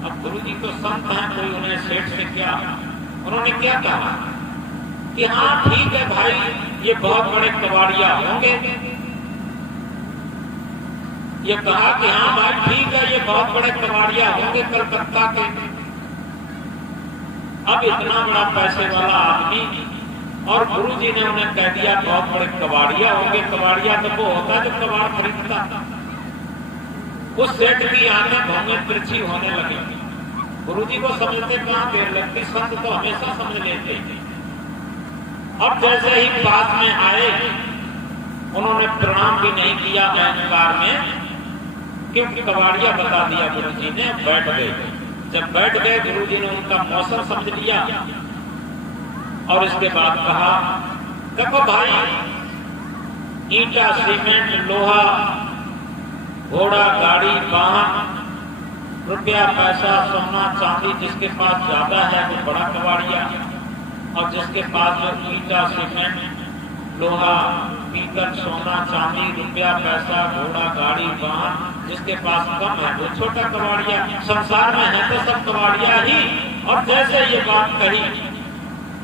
अब गुरु जी तो संत हैं, कोई उन्हें सेठ से क्या। उन्होंने क्या कहा कि हाँ ठीक है भाई, ये बहुत बड़े कबाड़िया होंगे। ये कहा कि हाँ भाई ठीक है, ये बहुत बड़े कबाड़िया होंगे कलकत्ता के। अब इतना बड़ा पैसे वाला आदमी और गुरु जी ने उन्हें कह दिया बहुत बड़े कबाड़िया होंगे। कबाड़िया तो वो होता जो कबाड़ खरीदता। उस सेठ की आंखें भौंगे तिरछी होने लगी। गुरु जी को समझते कहां देर लगती, संत तो हमेशा समझ लेते। अब जैसे ही पास में आए उन्होंने प्रणाम भी नहीं किया अहंकार में, क्योंकि कबाड़िया बता दिया गुरु जी ने। बैठ गए। जब बैठ गए गुरु जी ने उनका मौसम समझ लिया और इसके बाद कहा, देखो भाई, ईंटा सीमेंट लोहा घोड़ा गाड़ी वाहन रुपया पैसा सोना चांदी जिसके पास ज्यादा है वो बड़ा कबाड़िया, और जिसके पास जो ईंटा सीमेंट लोहा पीतल सोना चांदी रुपया पैसा घोड़ा गाड़ी वाहन जिसके पास कम है वो छोटा कबाड़िया। संसार में है तो सब कबाड़िया ही। और जैसे ये बात कही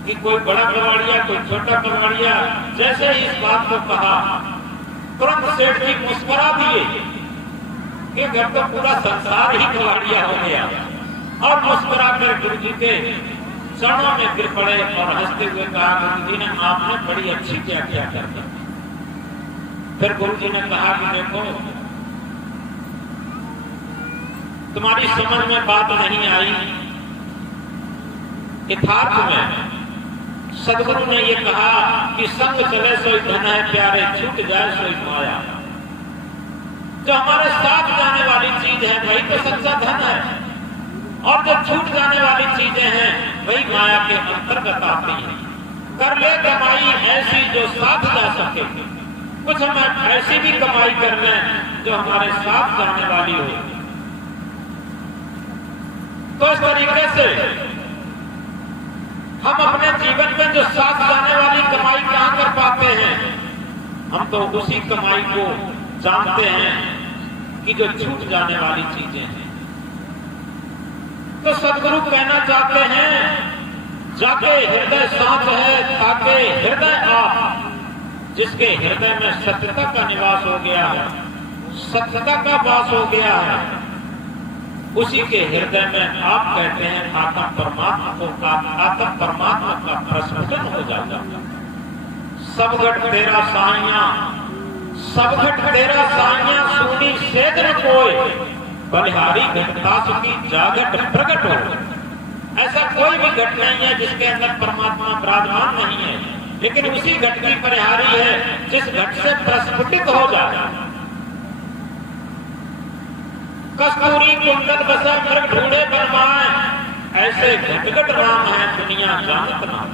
कि कोई बड़ा कबाड़िया कोई छोटा कबाड़िया, जैसे ही इस बात को कहा तुरंत सेठ जी मुस्कुरा दिए कि घर तो पूरा संसार ही कबाड़िया हो गया। और मुस्कुरा कर गुरु जी के चरणों में गिर पड़े और हंसते हुए कहा, गुरु जी ने आपने बड़ी अच्छी व्याख्या कर दी। फिर गुरु जी ने कहा कि देखो तुम्हारी समझ में बात नहीं आई। यथार्थ में सदगुरु ने ये कहा कि संग चले सोई धन है प्यारे, छूट जाए सोई माया। जो हमारे साथ जाने वाली चीज है वही तो सच्चा धन है, और जो छूट जाने वाली चीजें हैं वही माया के अंतर्गत आती है। कर ले कमाई ऐसी जो साथ जा सके, कुछ हम ऐसी भी कमाई कर लें जो हमारे साथ जाने वाली हो। तो इस तरीके से हम अपने जीवन में जो साथ जाने वाली कमाई कहां कर पाते हैं, हम तो उसी कमाई को जानते हैं कि जो छूट जाने वाली चीजें हैं। तो सदगुरु कहना चाहते हैं, जाके हृदय साथ है ताके हृदय आप, जिसके हृदय में सत्यता का निवास हो गया है, सत्यता का वास हो गया है, उसी के हृदय में आप कहते हैं आत्म परमात्मा को, आत्म परमात्मा का प्रस्फुटन हो जाता है। सब घट तेरा साइया, सब घट तेरा साइया, सुनी सेध न कोई, बलिहारी घटता सुखी जागट प्रकट हो। ऐसा कोई भी घट नहीं है जिसके अंदर परमात्मा विराजमान नहीं है, लेकिन उसी घट की परिहारी है जिस घट से प्रस्फुटित हो जाए। कस्तूरी कुंडल बसा मृग ढूंढे बनवाए, ऐसे घटघट राम है दुनिया जानत नाम।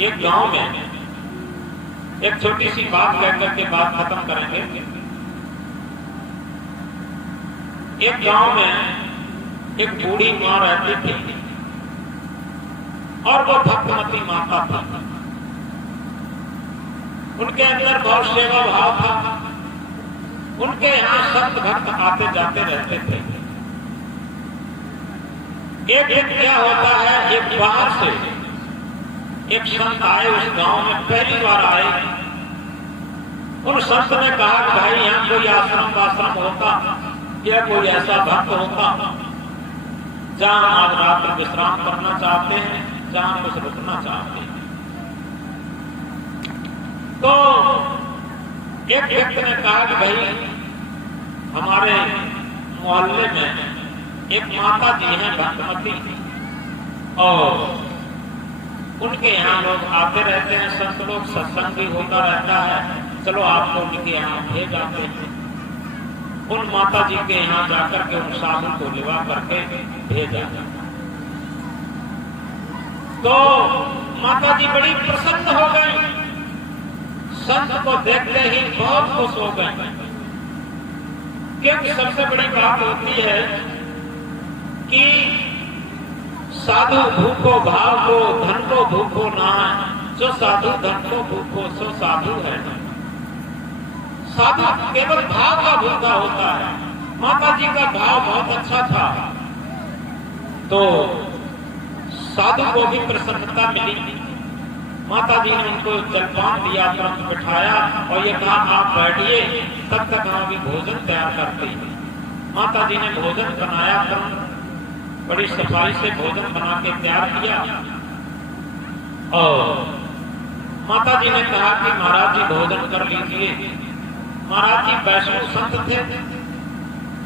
एक गांव में एक छोटी सी बात कहकर के बात खत्म करेंगे। एक गांव में एक बूढ़ी मां रहती थी और वो भक्तमती माता थी। उनके अंदर बहुत सेवा भाव था। उनके यहां संत भक्त आते जाते रहते थे। एक दिन क्या होता है, एक बाहर से एक संत आए उस गांव में, पहली बार आए। उन संत ने कहा कि भाई यहाँ कोई आश्रम वाश्रम होता या कोई ऐसा भक्त होता जहां आज रात विश्राम करना चाहते हैं, जहां कुछ रुकना चाहते हैं। तो एक व्यक्ति ने कहा कि भाई हमारे मोहल्ले में एक माता जी हैं भक्तमती, और उनके यहाँ लोग आते रहते हैं, संत लोग, सत्संग भी होता रहता है, चलो आपको उनके यहाँ भेज आते हैं। उन माता जी के यहाँ जाकर के उन साधु को लिवा करके भेजा। तो माता जी बड़ी प्रसन्न हो गई, संत को देखते ही बहुत खुश हो गए। क्योंकि सबसे बड़ी बात होती है कि साधु भूखो भाव को, धन को भूखो ना, जो साधु धन को भूखो सो साधु है। साधु केवल भाव का भूखा होता है। माता जी का भाव बहुत अच्छा था, तो साधु को भी प्रसन्नता मिली। माता जी ने उनको जलपान दिया, तुरंत बिठाया और ये कहा आप बैठिए, तब तक हम अभी भोजन तैयार करते हैं। माता जी ने भोजन बनाया, तुरंत बड़ी सफाई से भोजन बना के तैयार किया। और माता जी ने कहा कि महाराज जी भोजन कर लीजिए। महाराज जी वैष्णव संत थे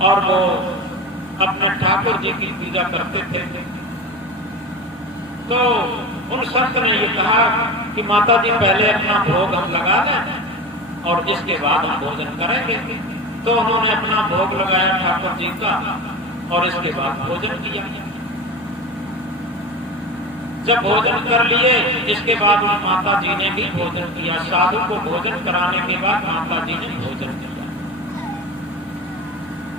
और वो अपने ठाकुर जी की पूजा करते थे। तो उन संत ने ये कहा कि माता जी पहले अपना भोग हम लगा दें और इसके बाद हम भोजन करेंगे। तो उन्होंने अपना भोग लगाया ठाकुर जी का और इसके बाद भोजन किया। जब भोजन कर लिए, इसके बाद उन माता जी ने भी भोजन किया। साधु को भोजन कराने के बाद माता जी ने भोजन किया।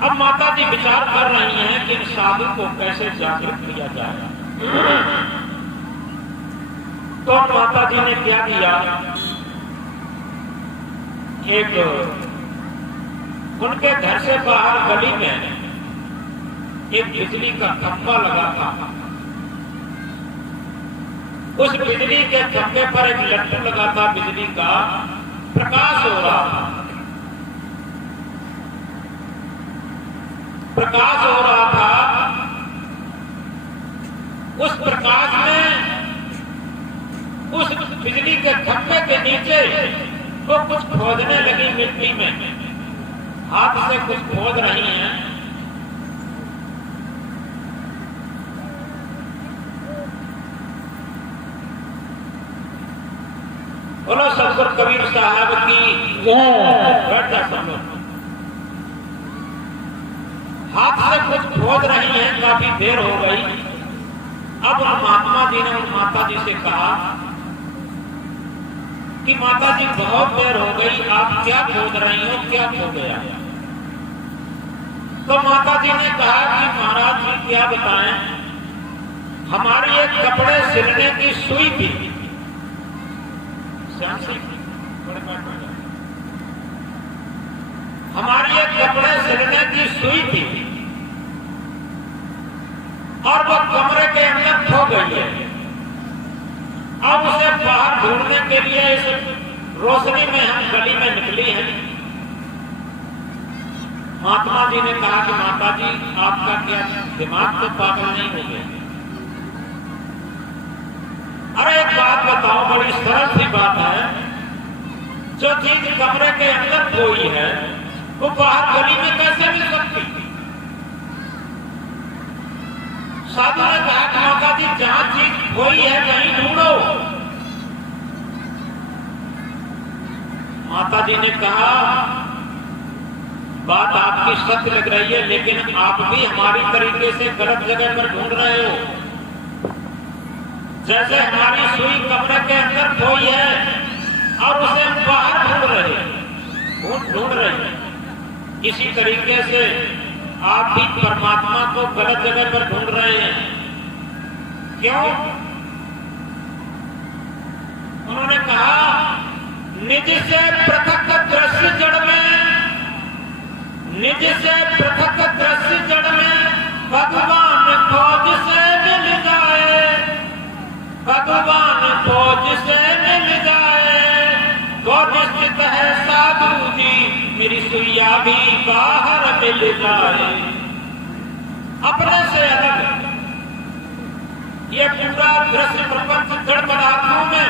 अब माता जी विचार कर रही हैं कि इन साधु को कैसे जागृत किया जाए। तो माता जी ने क्या किया, एक उनके घर से बाहर गली में एक बिजली का खंभा लगा था। उस बिजली के खंभे पर एक लट्टू लगा था, बिजली का प्रकाश हो रहा था। प्रकाश हो रहा था। उस प्रकाश में उस बिजली के खंभे के नीचे वो कुछ खोदने लगी मिट्टी में, हाथ से कुछ खोद रही हैं। साहब की बैठ जा सब लोग। हाथ से कुछ खोद रही हैं, काफी देर हो गई। अब महात्मा जी ने उन माता जी से कहा कि माता जी बहुत देर हो गई, आप क्या खोद रही हो, क्या खो गया? तो माता जी ने कहा कि महाराज जी क्या बताएं, हमारी एक कपड़े सिलने की सुई थी। हमारी एक कपड़े सिलने की सुई थी और वो कमरे के अंदर खो गई है। अब उसे बाहर ढूंढने के लिए इस रोशनी में हम गली में निकली हैं। महात्मा जी ने कहा कि माता जी आपका क्या दिमाग तो पागल नहीं हो गया? अरे एक बात बताओ, बड़ी सरल सी बात है, जो चीज कमरे के अंदर खोई है वो बाहर गली में कैसे मिल सकती? साधु ने कहा कि माता जी जहां चीज खोई है कहीं ढूंढो। माता जी ने कहा बात आपकी सत्य लग रही है, लेकिन आप भी हमारी तरीके से गलत जगह पर ढूंढ रहे हो। जैसे हमारी सुई कमरे के अंदर खोई है और उसे हम बाहर ढूंढ रहे, इसी तरीके से आप भी परमात्मा को गलत जगह पर ढूंढ रहे हैं। क्यों? उन्होंने कहा निज से पृथक दृश्य जड़ में, निज से पृथक दृश्य जड़ में भगवान खोज से मिल जाए, भगवान खोज से मिल जाए तो निश्चित है साधु जी मेरी सुइया भी बाहर मिल जाए। अपने से अलग ये पूरा दृश्य प्रपंच जड़ पदार्थों में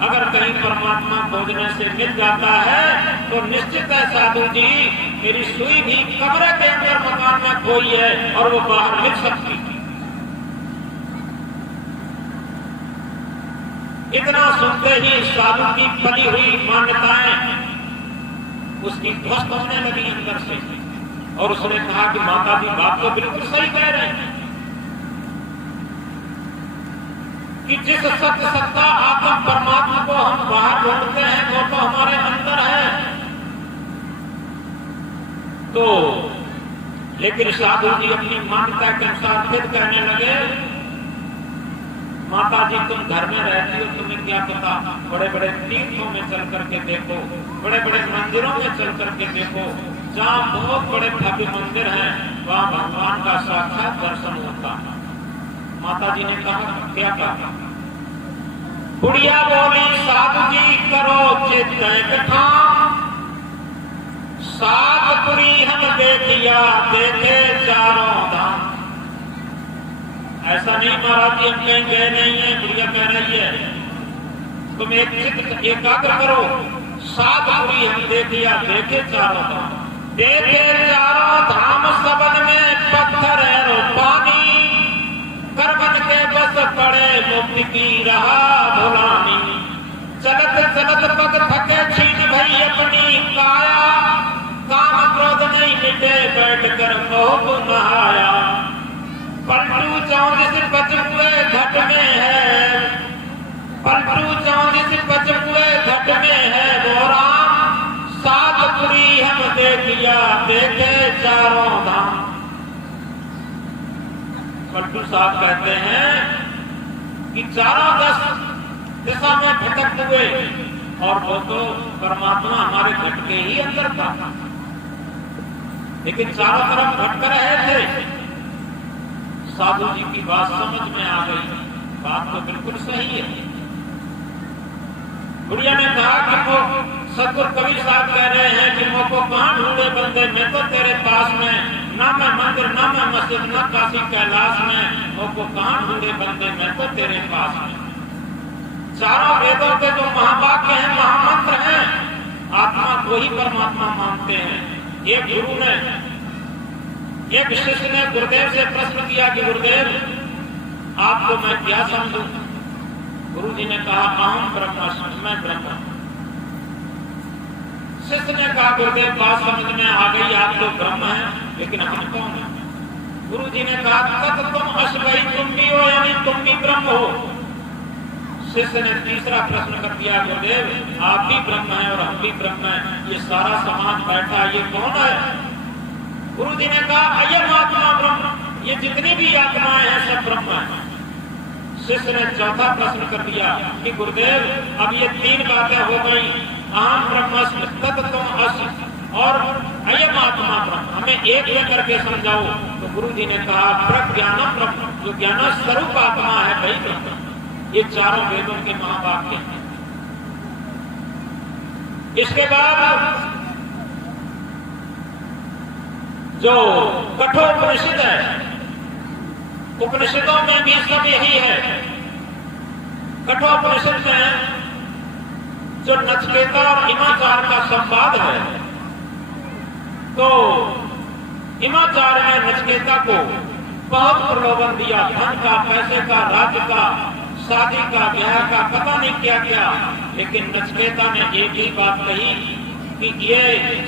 अगर कहीं परमात्मा खोजने से मिल जाता है तो निश्चित है साधु जी मेरी सुई भी कमरे के अंदर मकान में खोई है और वो बाहर मिल सकती है। इतना सुनते ही साधु की पली हुई मान्यताएं उसकी ध्वस्त होने लगी अंदर से, और उसने कहा कि माता जी बात तो बिल्कुल सही कह रहे हैं कि जिस सत्य सत्ता आत्म परमात्मा को हम बाहर ढूंढते हैं वो तो हमारे अंदर है। तो लेकिन साधु जी अपनी मान्यता के अनुसार फिर कहने लगे माता जी तुम घर में रहती हो, तुम्हें क्या पता, बड़े बड़े तीर्थों में चल करके देखो, बड़े बड़े मंदिरों में चल करके देखो, जहाँ बहुत बड़े भव्य मंदिर हैं वहाँ भगवान का साक्षात दर्शन होता है। माता जी ने कहा क्या कहा? बुढ़िया बोली साधु जी करो चित्त ठाम, सातपुरी हम देखिया देखे चारों धाम। ऐसा नहीं महाराज जी हम कहीं गए नहीं है, बुढ़िया कह रही है तुम एक चित्त एकाग्र करो, सातपुरी हम देखिया देखे चारों धाम, देखे चारों धाम सबन में पत्थर है पानी, करबन के बस पड़े मुक्ति की रहा भुलानी, चलत चलत पग थके छीन भई अपनी काया, काम क्रोध नहीं मिटे बैठ कर मोह नहाया, पलटू 34 बच हुए घट में है, पलटू 34 बच हुए घट में है वो राम, सातपुरी हम देखिया देखे चारों धाम। पलटू साहब कहते हैं कि चारों दिशा में भटक हुए और वो तो परमात्मा हमारे घट के ही अंदर था, लेकिन चारों तरफ भटक रहे थे। साधु जी की बात समझ में आ गई, बात तो बिल्कुल सही है। बुढ़िया ने कहा कि वो सतगुरु कबीर साहब कह रहे हैं कि मोको कहां ढूंढे बंदे, मैं तो तेरे पास में, ना मैं मंदिर ना मैं मस्जिद ना काशी कैलाश में, मोको कहां ढूंढे बंदे मैं तो तेरे पास में। चारों वेदों के जो महावाक्य हैं महामंत्र हैं, आत्मा को ही परमात्मा मानते हैं। एक गुरु ने एक शिष्य ने गुरुदेव से प्रश्न किया कि गुरुदेव आपको मैं क्या समझूं? गुरु जी ने कहा अहम ब्रह्मास्मि, मैं ब्रह्म। शिष्य ने कहा गुरुदेव बात समझ में आ गई, आप तो ब्रह्म हैं, लेकिन हम कौन हैं? गुरु जी ने कहा तत् तुम असवई, तुम भी हो यानी तुम भी ब्रह्म हो। शिष्य ने तीसरा प्रश्न कर दिया, गुरुदेव आप भी ब्रह्म हैं और हम भी ब्रह्म हैं, ये सारा समाज बैठा ये कौन है? गुरु जी ने कहा अयम आत्मा ब्रह्म, ये जितनी भी आत्माएं हैं सब ब्रह्म है। शिष्य ने चौथा प्रश्न कर दिया कि गुरुदेव अब ये तीन बातें हो गई, अहम ब्रह्मस्मि तत् तुम असि और अयम आत्मा ब्रह्म, हमें एक करके समझाओ। तो गुरु जी ने कहा प्रज्ञानम ब्रह्म, जो ज्ञान स्वरूप आत्मा है वही ब्रह्म। ये चारों वेदों के महावाक्य हैं। इसके बाद जो कठोपनिषद है, उपनिषदों में भी सब यही है। कठोपनिषद में जो नचिकेता और हिमाचार का संवाद है, तो हिमाचार ने नचिकेता को बहुत प्रलोभन दिया, धन का, पैसे का, राज्य का, शादी का, ब्याह का, पता नहीं क्या क्या, लेकिन नचिकेता ने एक ही बात कही कि ये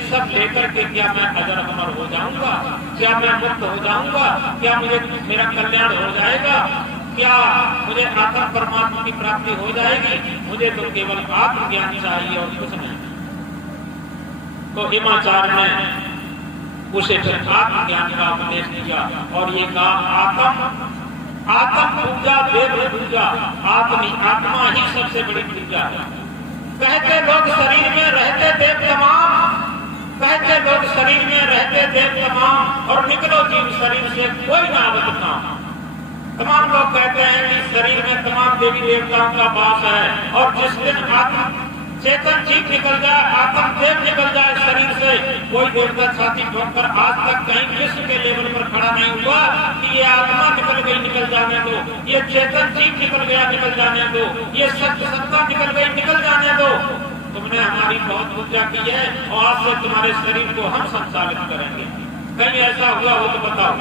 सब लेकर के क्या मैं अजर अमर हो जाऊंगा, क्या मैं मुक्त हो जाऊंगा, क्या मुझे मेरा कल्याण हो जाएगा, क्या मुझे आत्म परमात्मा की प्राप्ति हो जाएगी, मुझे तो केवल आत्मज्ञान चाहिए और कुछ नहीं। तो हिमाचार्य ने उसे आत्मज्ञान का उपदेश दिया और ये कहा आत्म पूजा देव पूजा, आत्मा ही सबसे बड़ी पूजा है। कहते लोग शरीर में रहते देव तमाम, कहते लोग शरीर में रहते देव तमाम और निकलो जीव शरीर से कोई नावत काम। तमाम लोग कहते हैं कि शरीर में तमाम देवी देवताओं का वास है और जिस दिन आत्म चेतन जीव निकल जाए, आत्म देव निकल जाए शरीर से, कोई देवता छाती ठोककर आज तक कहीं विश्व के लेवल पर खड़ा नहीं हुआ कि ये आत्मा निकल गई निकल जाने दो, ये चेतन जीव निकल गया निकल जाने दो, ये सत्य सत्ता निकल गई निकल जाने दो। तुमने हमारी बहुत पूजा की है और आज से तुम्हारे शरीर को हम संचालित करेंगे। कहीं ऐसा हुआ हो तो बताओ।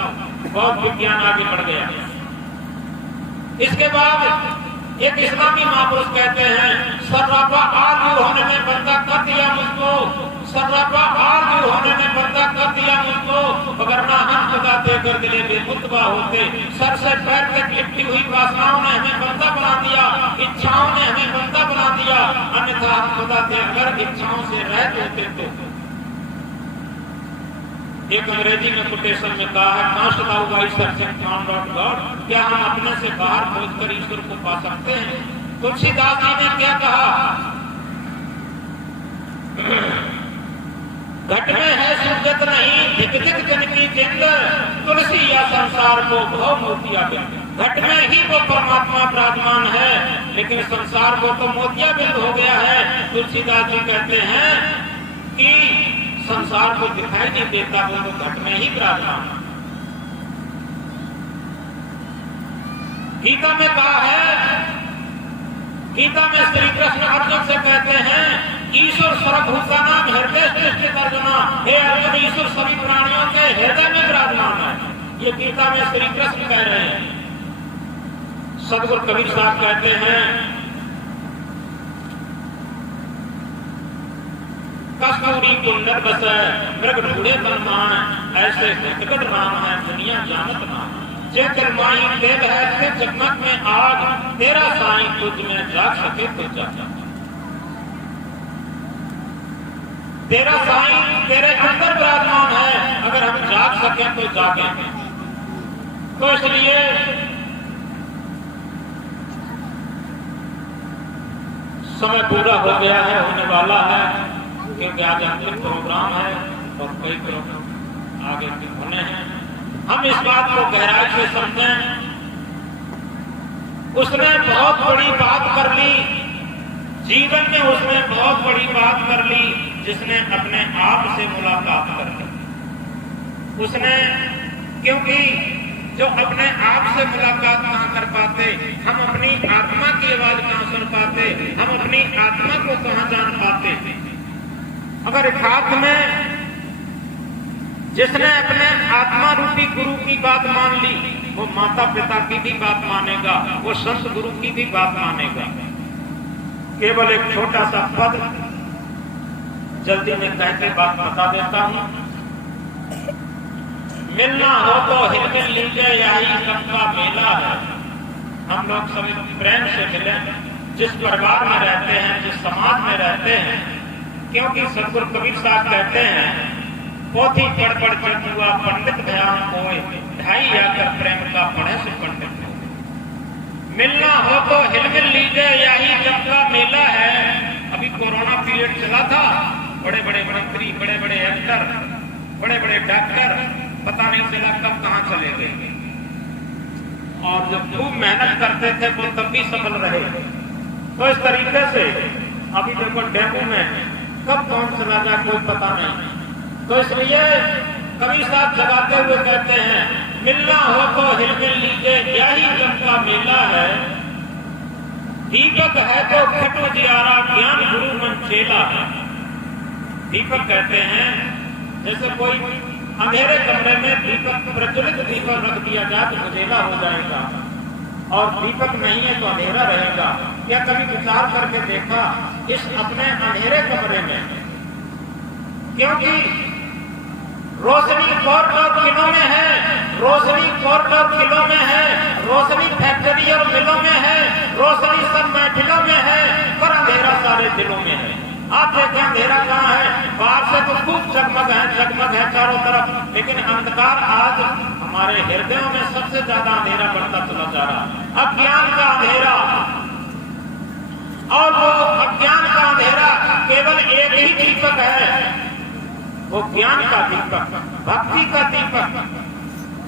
बहुत विज्ञान आगे बढ़ गया। इसके बाद एक इस्लामी महापुरुष कहते हैं सर्राफा आलू होने में बंदा कर दिया मुझको, सर्राफा आलू होने में बंदा कर दिया मुझको, वरना हम खुदा देकर दिले बेमुतबा होते। सर से पैर तक लिपटी हुई वासनाओं ने हमें बंदा बना दिया, इच्छाओं ने हमें बंदा बना दिया, अन्यथा हम खुदा देकर इच्छाओं से रहित होते तो। एक अंग्रेजी में कोटेशन में कहा है canst thou by searching found out God, क्या हम अपने से बाहर खोजकर ईश्वर को पा सकते हैं? तुलसीदास जी ने क्या कहा, घट में है सुजत नहीं धिक धिक जन की जिंद, तुलसी या संसार को भव मोतिया बिंद। घट में ही वो परमात्मा विराजमान है, लेकिन संसार को तो मोतिया बिंद हो गया है। तुलसीदास जी कहते हैं कि संसार को दिखाई नहीं देता, वो तो घट में ही विराजमान है। गीता में कहा है, गीता में श्री कृष्ण अर्जुन से कहते हैं ईश्वर सर्वभूतानां हृदय स्थित अर्जुना, हे अर्जुन ईश्वर सभी प्राणियों के हृदय में विराजमान है। ये गीता में श्री कृष्ण कह रहे हैं। सदगुरु कबीर साहब कहते हैं कस्तूरी कुंडल बस मृग ढूंढे बनमान, ऐसे जगत राम है दुनिया जानत नाम। जे कर्माई तेल है ते जगमग में आग, तेरा साईं तुझ में जाग सके तो जाग। तेरा साईं तेरे अंदर विराजमान है, अगर हम जाग सके तो जागे। तो इसलिए समय पूरा हो गया है, होने वाला है, क्योंकि आज अंतिम प्रोग्राम है और कई प्रोग्राम आगे होने हैं। हम इस बात को गहराई से समझें। उसने बहुत बड़ी बात कर ली जीवन में, उसने बहुत बड़ी बात कर ली जिसने अपने आप से मुलाकात कर ली। उसने, क्योंकि जो अपने आप से मुलाकात कहां कर पाते, हम अपनी आत्मा की आवाज कहां सुन पाते, हम अपनी आत्मा को कहां जान पाते। अगर यथार्थ में जिसने अपने आत्मा रूपी गुरु की बात मान ली, वो माता पिता की भी बात मानेगा, वो संत गुरु की भी बात मानेगा। केवल एक छोटा सा पद जल्दी में कह के बात बता देता हूं। मिलना हो तो हिल मिल लीजिए, यही सबका मेला है। हम लोग सभी प्रेम से मिले, जिस परिवार में रहते हैं, जिस समाज में रहते हैं, क्योंकि सतगुरु कबीर साहब कहते हैं, पोथी पढ़ पढ़ जग हुआ पंडित ध्यान होए, ढाई आकर प्रेम का पढ़े से पंडित हो। मिलना हो तो हिल मिल लीजिए, यही सबका मेला है। अभी कोरोना पीरियड चला था, बड़े बड़े मंत्री, बड़े बड़े एक्टर, बड़े बड़े डॉक्टर पता नहीं चला कब कहां चले गए, और जो खूब मेहनत करते थे वो तब भी सफल रहे। तो इस तरीके से अभी देखो डेंगू में कब कौन चला जाए कोई पता नहीं। तो इसलिए कबीर साहब जगाते हुए कहते हैं, मिलना हो तो हिल मिल लीजिए, यही सबका मेला है। दीपक है तो घट उजियारा, ज्ञान गुरु मन चेला है। दीपक कहते हैं, जैसे कोई अंधेरे कमरे में दीपक, प्रज्वलित दीपक रख दिया जाए तो उजेला हो जाएगा, और दीपक नहीं है तो अंधेरा रहेगा। क्या कभी विचार करके देखा इस अपने अंधेरे कमरे में, क्योंकि रोशनी कोर्ट और किलों में है, रोशनी कोर्ट और किलों में है, रोशनी फैक्ट्री और मिलों में है, रोशनी सब महफिलों में है, पर अंधेरा सारे दिलों में है। आप देखें अंधेरा कहाँ है, बाहर से तो खूब जगमग है चारों तरफ, लेकिन अंधकार आज हमारे हृदयों में सबसे ज्यादा अंधेरा बढ़ता चला जा रहा। अज्ञान का अंधेरा, और वो अज्ञान का अंधेरा केवल एक ही दीपक है, वो ज्ञान का दीपक, भक्ति का दीपक।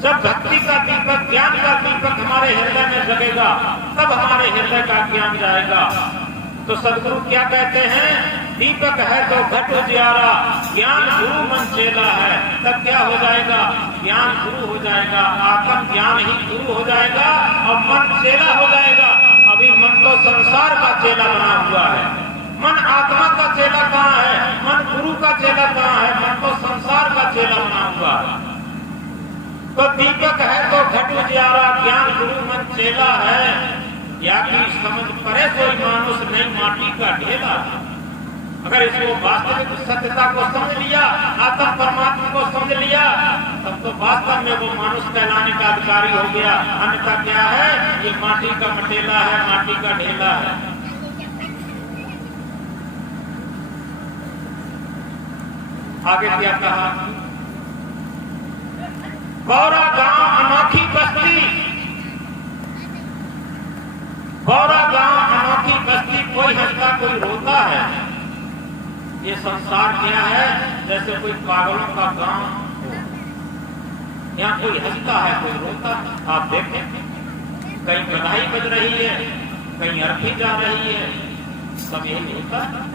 जब भक्ति का दीपक, ज्ञान का दीपक हमारे हृदय में जगेगा, तब हमारे हृदय का ज्ञान जाएगा। तो सदगुरु क्या कहते हैं, दीपक है तो घट उजियारा, ज्ञान गुरु मन चेला है। तब क्या हो जाएगा, ज्ञान गुरु हो जाएगा, आत्म ज्ञान ही गुरु हो जाएगा, और मन चेला हो जाएगा। अभी मन तो संसार का चेला बना हुआ है, मन आत्मा का चेला कहाँ है, मन गुरु का चेला कहाँ है, मन तो संसार का चेला बना हुआ है। तो दीपक है तो घट उजियारा, ज्ञान गुरु मन चेला है। या कि समझ परे कोई मानुष नहीं माटी का ढेला। अगर इसको वास्तविक सत्यता को समझ लिया, आत्म परमात्मा को समझ लिया, तब तो वास्तव में वो मानुष कहलाने का अधिकारी हो गया। अन्यथा क्या है, ये माटी का मटेला है, माटी का ढेला है। आगे क्या कहा, गौरा गांव अनोखी बस्ती, गौरा गांव अनोखी बस्ती, कोई हंसता कोई रोता है। ये संसार क्या है, जैसे कोई पागलों का गांव हो, यहाँ कोई हंसता है कोई रोता है। आप देखें, कहीं बधाई बज रही है, कहीं अर्थी जा रही है, सब यही होता है।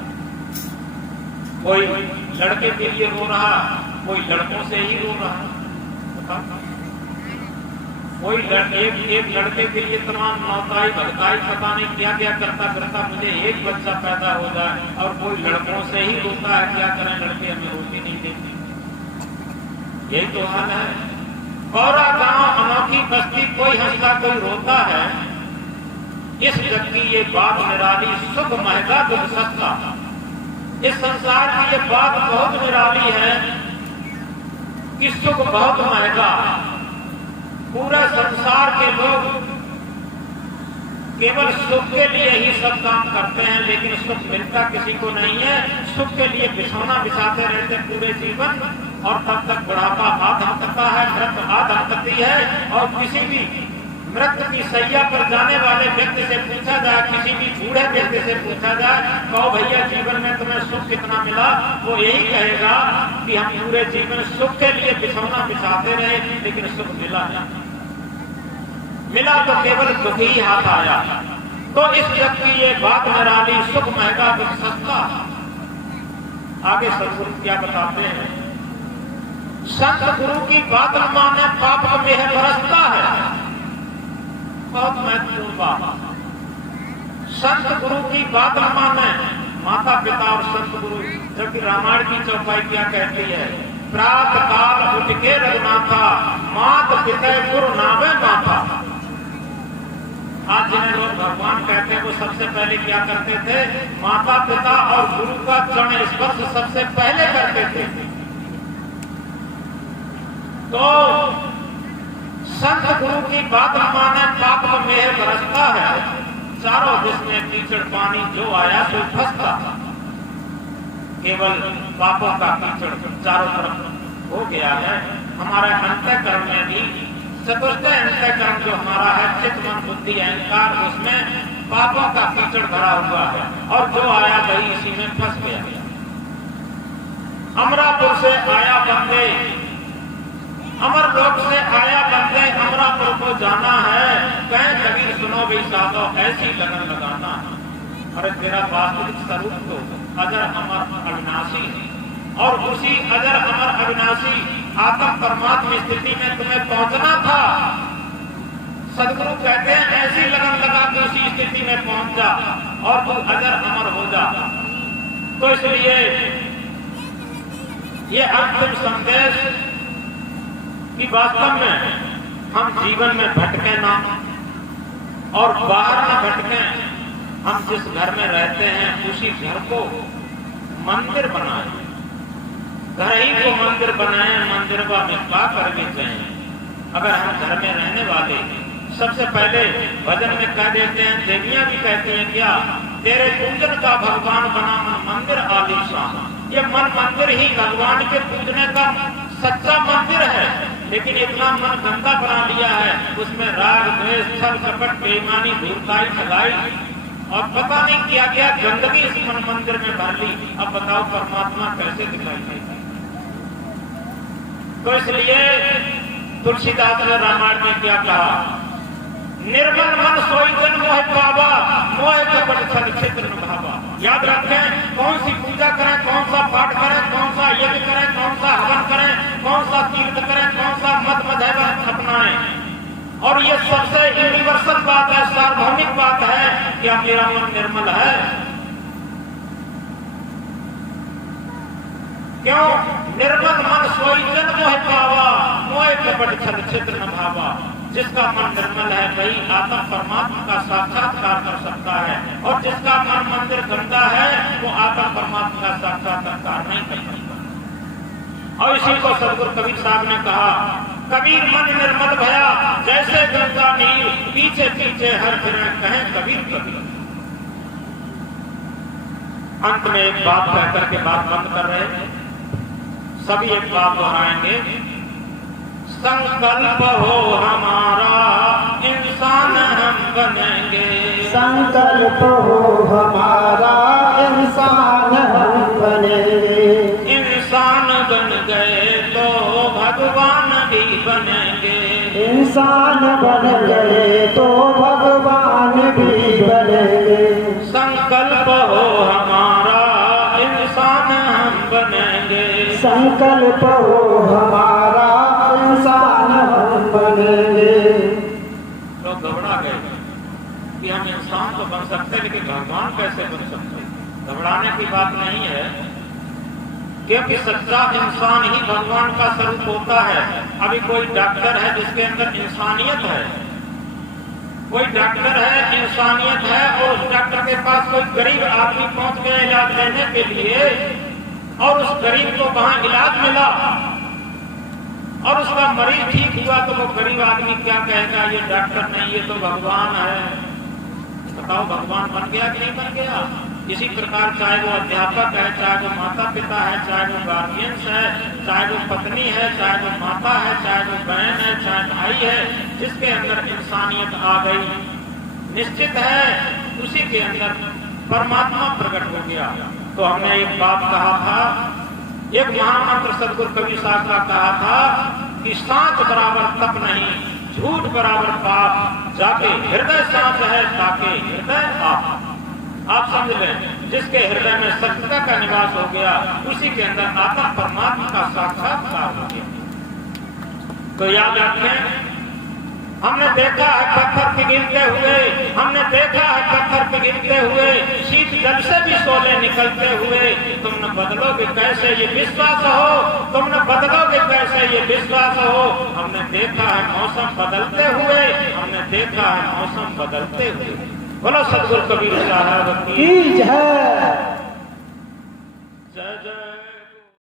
कोई लड़के के लिए रो रहा, कोई लड़कों से ही रो रहा, कोई एक लड़के के लिए तमाम नौताई भगताई पता नहीं क्या क्या करता करता मुझे एक बच्चा पैदा हो जाए, और कोई लड़कों से ही रोता है, क्या करें लड़के हमें रोटी नहीं देती। यही तो हाल है। गौरा गांव अनोखी बस्ती, कोई हंसता कोई रोता है। इस जग की ये बात निराली, सुख महंगा दुख सस्ता। इस संसार की ये बात बहुत निराली है कि सुख बहुत महंगा। पूरा संसार के लोग केवल सुख के लिए ही सब काम करते हैं, लेकिन सुख मिलता किसी को नहीं है। सुख के लिए बिछौना बिछाते रहते पूरे जीवन, और तब तक बुढ़ापा हाथ हटता है, मृत्यु हाथ हटती है। और किसी भी मृत्यु की सैया पर जाने वाले व्यक्ति से पूछा जाए, किसी भी बूढ़े व्यक्ति से पूछा जाए, कहो भैया जीवन में तुम्हें सुख कितना मिला, वो यही कहेगा कि हम पूरे जीवन सुख के लिए बिछौना बिछाते रहे, लेकिन सुख मिला नहीं। मिला तो केवल दुख ही हाथ आया। तो इस जग की ये बात निराली, सुख महंगा दुख सस्ता। आगे सदगुरु क्या बताते हैं, संत गुरु की बात न माने पाप का मेह बरसता है। बहुत महत्वपूर्ण बात, संत गुरु की बात न माने, माता पिता और संत गुरु। जबकि रामायण की चौपाई क्या कहती है, प्रातः काल उठ के रघुनाथा, मात पिता गुरु नावे माता। आज जिन्हें लोग भगवान कहते हैं वो सबसे पहले क्या करते थे, माता पिता और गुरु का चरण स्पर्श सबसे पहले करते थे। तो संत गुरु की बात माने पाप में मेह बरसता है, चारों दिश में कीचड़ पानी जो आया तो फंसता, केवल पापों का कीचड़ चारों तरफ हो गया है। हमारे अंतःकरण में भी चतुर्थ अंतःकरण जो हमारा है, चित्त मन बुद्धि अहंकार, उसमें पापों का कीचड़ भरा हुआ है और जो आया वही इसी में फंस गया। अमरापुर से आया बंदे, अमरलोक से आया बंदे, अमरापुर को जाना है, कहें कबीर सुनो भी साधो ऐसी लगन लगाना है। अरे तेरा वास्तविक स्वरूप तो अजर अमर अविनाशी है और उसी अजर अमर अविनाशी आत्म परमात्मा स्थिति में तुम्हें पहुंचना था। सदगुरु कहते हैं ऐसी लगन लगा के उसी स्थिति में पहुंच जा और तू अजर अमर हो जा। तो इसलिए ये अंतिम संदेश कि वास्तव में हम जीवन में भटके ना और बाहर न भटके। हम जिस घर में रहते हैं उसी घर को मंदिर बनाए, घर ही को मंदिर बनाए, मंदिर में क्या करने चाहिए। अगर हम घर में रहने वाले सबसे पहले भजन में कह देते हैं, देवियां भी कहती हैं क्या, तेरे पूजन का भगवान बना मन मंदिर आलीशान। ये मन मंदिर ही भगवान के पूजने का सच्चा मंदिर है, लेकिन इतना मन गंदा बना लिया है, उसमें राग द्वेष छल कपट बेईमानी धूर्ताई सगाई और पता नहीं क्या क्या गंदगी इस मन मंदिर में भर ली। अब बताओ परमात्मा कैसे दिखाई देगा। तो इसलिए तुलसीदास ने रामायण में क्या कहा, निर्मल मन सोई जन मोह पावा, मोह कपट छल छिद्र न भावा। याद रखें, कौन सी पूजा करें, कौन सा पाठ करें, कौन सा यज्ञ करें, कौन सा हवन करें, कौन सा तीर्थ करें, कौन सा मत मजहब अपनाएं। और ये सबसे यूनिवर्सल बात है, सार्वभौमिक बात है, क्या मेरा मन निर्मल है? क्यों? निर्मल मन सोई जन मोह पावा, मोह कपट छल छिद्र न भावा। जिसका मन निर्मल है वही आत्म परमात्मा का साक्षात्कार कर सकता है, और जिसका मन मंदिर गंदा है वो आत्म परमात्मा का साक्षात्कार नहीं कर सकता। और इसी को सदगुरु कबीर साहब ने कहा, कबीर मन निर्मल भया जैसे गंगा नीर, पीछे पीछे हर फिरण कहें कबीर कबीर। अंत में एक बात कहकर के बात बंद कर रहे हैं, सभी एक बात दोहराएंगे, संकल्प हो हमारा इंसान हम बनेंगे, संकल्प हो हमारा इंसान हम बनेंगे। इंसान बन गए तो भगवान भी बनेंगे, इंसान बन गए तो भगवान भी बनेंगे। संकल्प हो हमारा इंसान हम बनेंगे, संकल्प हो हमारा इंसान हम बनेंगे। लोग घबरा गए कि हम इंसान तो बन सकते लेकिन भगवान कैसे बन सकते। घबराने की बात नहीं है, क्योंकि सच्चा इंसान ही भगवान का स्वरूप होता है। अभी कोई डॉक्टर है जिसके अंदर इंसानियत है, कोई डॉक्टर है इंसानियत है, और उस डॉक्टर के पास कोई गरीब आदमी पहुंच गया इलाज लेने के लिए, और उस गरीब को वहां इलाज मिला और उसका मरीज ठीक हुआ, तो वो गरीब आदमी क्या कहेगा, ये डॉक्टर नहीं ये तो भगवान है। बताओ भगवान बन गया कि नहीं बन गया? इसी प्रकार चाहे वो अध्यापक है, चाहे वो माता पिता है, चाहे वो गार्जियंस है, चाहे वो पत्नी है, चाहे वो माता है, चाहे वो बहन है, चाहे भाई है, जिसके अंदर इंसानियत आ गई, निश्चित है उसी के अंदर परमात्मा प्रकट हो गया। तो हमने एक बात कहा था, एक महामंत्र सदगुरु कबीर साहब का कहा था कि सांच बराबर तप नहीं, झूठ बराबर पाप, जाके हृदय सांच है ताके हृदय आप। आप समझ लें, जिसके हृदय में सत्यता का निवास हो गया उसी के अंदर आत्मा परमात्मा का साक्षात्कार हो गया। तो याद रखें, हमने देखा है पत्थर पिघलते हुए, हमने देखा है पत्थर पिघलते हुए, शीत जल से भी शोले निकलते हुए। तुम न बदलोगे कैसे ये विश्वास हो, तुम न बदलोगे कैसे ये विश्वास हो। हमने देखा है मौसम बदलते हुए, हमने देखा है मौसम बदलते हुए। बोलो सदगुरु कबीर साहब की की जय।